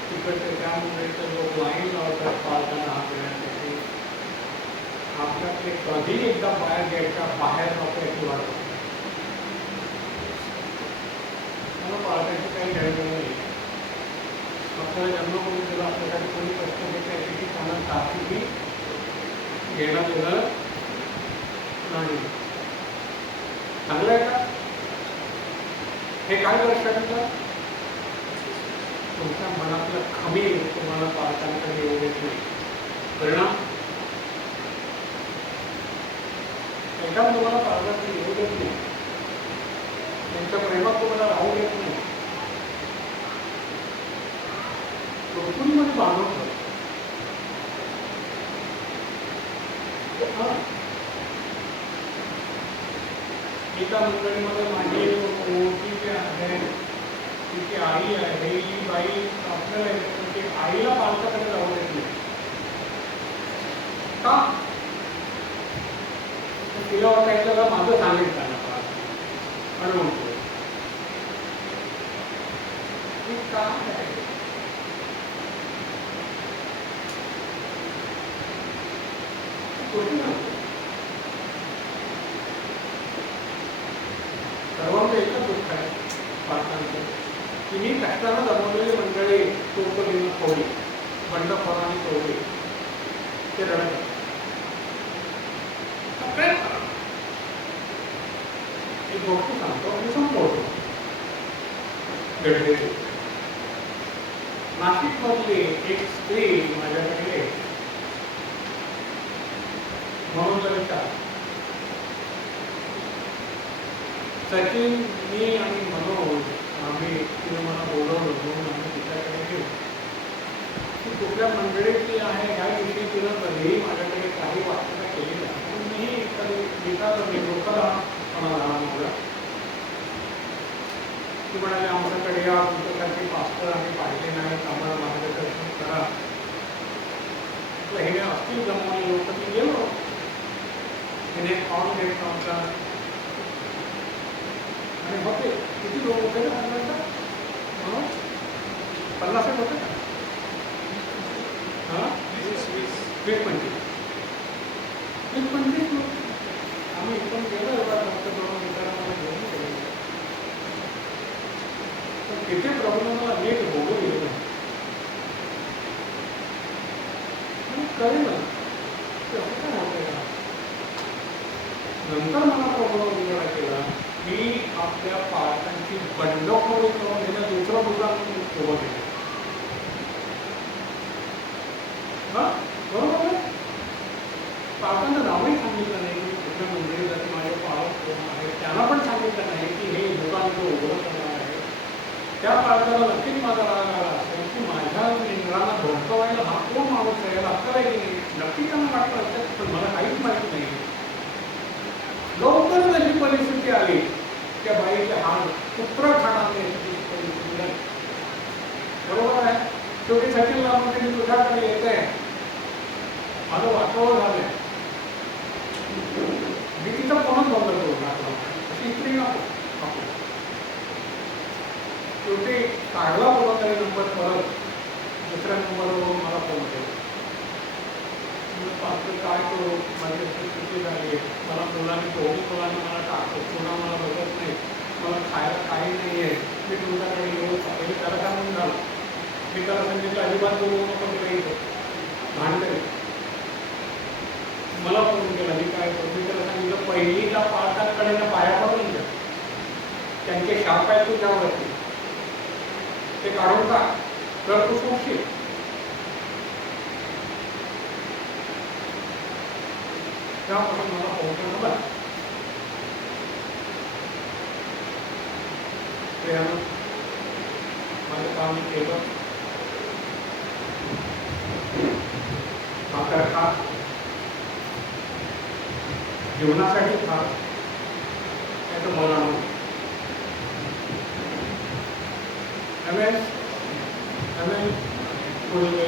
तिकडचे त्यामुळे लोक लाईन लावतात पालकांना हात देण्यासाठी. आपल्याकडे कधी एकदा बाहेर घ्यायच्या, बाहेर नको याची वाट होती. मला पालकांची काही घ्यायचं नाही. आपल्याला जन्मभूमी दिला, आपल्यासाठी कोणी कष्ट घेत आहे त्याची त्यांना ताकदी घेणं देणं नाही. चांगलं आहे का? हे काय दर्शवतं? तुमच्या मनातलं खमीर तुम्हाला पालकांकडे येऊ देत नाही. परिणाम एका तुम्हाला पालकांकडे येऊ देत नाही, त्यांच्या प्रेमात तुम्हाला राहू देत नाही, कुटुंबामध्ये बांधून ठेवतो. एका मंडळीमध्ये माझी ओळखी जी आहे तिची आई आहे, ही बाई आपल्याला येते की आईला पालकाकडे जाऊ देत नाही का? तिला वाटायचं माझं सांगेल त्यांना आणि म्हणतो का सर्वांचं एकच दुःख आहे पालकांचं की मी कष्टानं जमवलेली मंडळी टोकलीनं खोली बंडखोराने तोडली, ते रडत एक गोष्ट सांगतो आणि संपवतो. घडलेली नाशिकमधली एक स्त्री माझ्याकडे म्हणून विचार, सचिन, मी आणि मनोज आम्ही तिने मला बोलवलं म्हणून आम्ही तिच्याकडे गेलो. ती कुठल्या मंडळीतली आहे ह्याविषयी तिनं कधीही माझ्याकडे काही वाटणं केली नाही. पण मीही कधी विचारलं मी लोकांना लहान मुलं, ती म्हणाली आमच्याकडे या, तुमच्यासाठी पास्टर आम्ही पाहिले नाही, आम्हाला मार्गदर्शन करा. हे असतील जमवले लोक, मी गेलो. तिने ऑन घेत नव्हता आणि होते किती लोक होते ना म्हणून 50 होते का? हां 20-25 लोक. आम्ही इथून गेलो एवढा फक्त दोन विचारामध्ये घेऊन गेलो. पण तिथे प्रभूने मला नीट बोलू दिलं नाही. कळेल ना ते असं काय होतं का? नंतर मला प्रभूने उजाळा केला की आपल्या पालकांची बंडखोरी करून घेणं दुसरं मुलांना सोबत येतं. हां बरोबर आहे. पालकांना नावही सांगितलं नाही की कुठल्या मंडळीसाठी माझे पालक कोण आहे, त्यांना पण सांगितलं नाही की हे मुलांचं उघडं करणार आहे. त्या पालकाला नक्कीच माझा राग आला असेल की माझ्या लेकरांना धोकावायला हा कोण माणूस आहे, अक्कल आहे की नाही. नक्की त्यांना वाटलं असेल, पण मला काहीच माहीत नाही. लवकरच अशी परिस्थिती आली त्या बाईचे हाल पुत्रखानाने परिस्थिती झाली. बरोबर आहे. शेवटी सचिनला म्हणते मी तुझ्याकडे येत आहे, माझं वाटोळं झालंय. मी तिथं कोणच बंद करू टाकला अशी स्त्री नको. शेवटी काढला बोला तरी नंबर परत दुसऱ्या नंबरवरून मला फोन केला. पाहतो काय करू, माझी स्थिती झाली, मला मुलांनी मला टाकतो, पुन्हा मला बघत नाही, मला खायला काही नाही आहे, मी तुमच्याकडे येऊ पहिले त्याला काय म्हणून झालं. मी त्याला सांगितलं अजिबात बोलू नको, तिला येतो भांडते. मला फोन केला, मी काय करतो, मी त्याला सांगितलं पहिलीला पालकांकडे ना पाया पडून द्या, त्यांचे शाप आहे तुझ्यावरती, ते काढून टाक, तर तू सुटशील. त्यापासून मला पोहोचवलं बरं. माझं काम केलं. भाकर खा, जीवनासाठी खा, त्याचं मला पुढे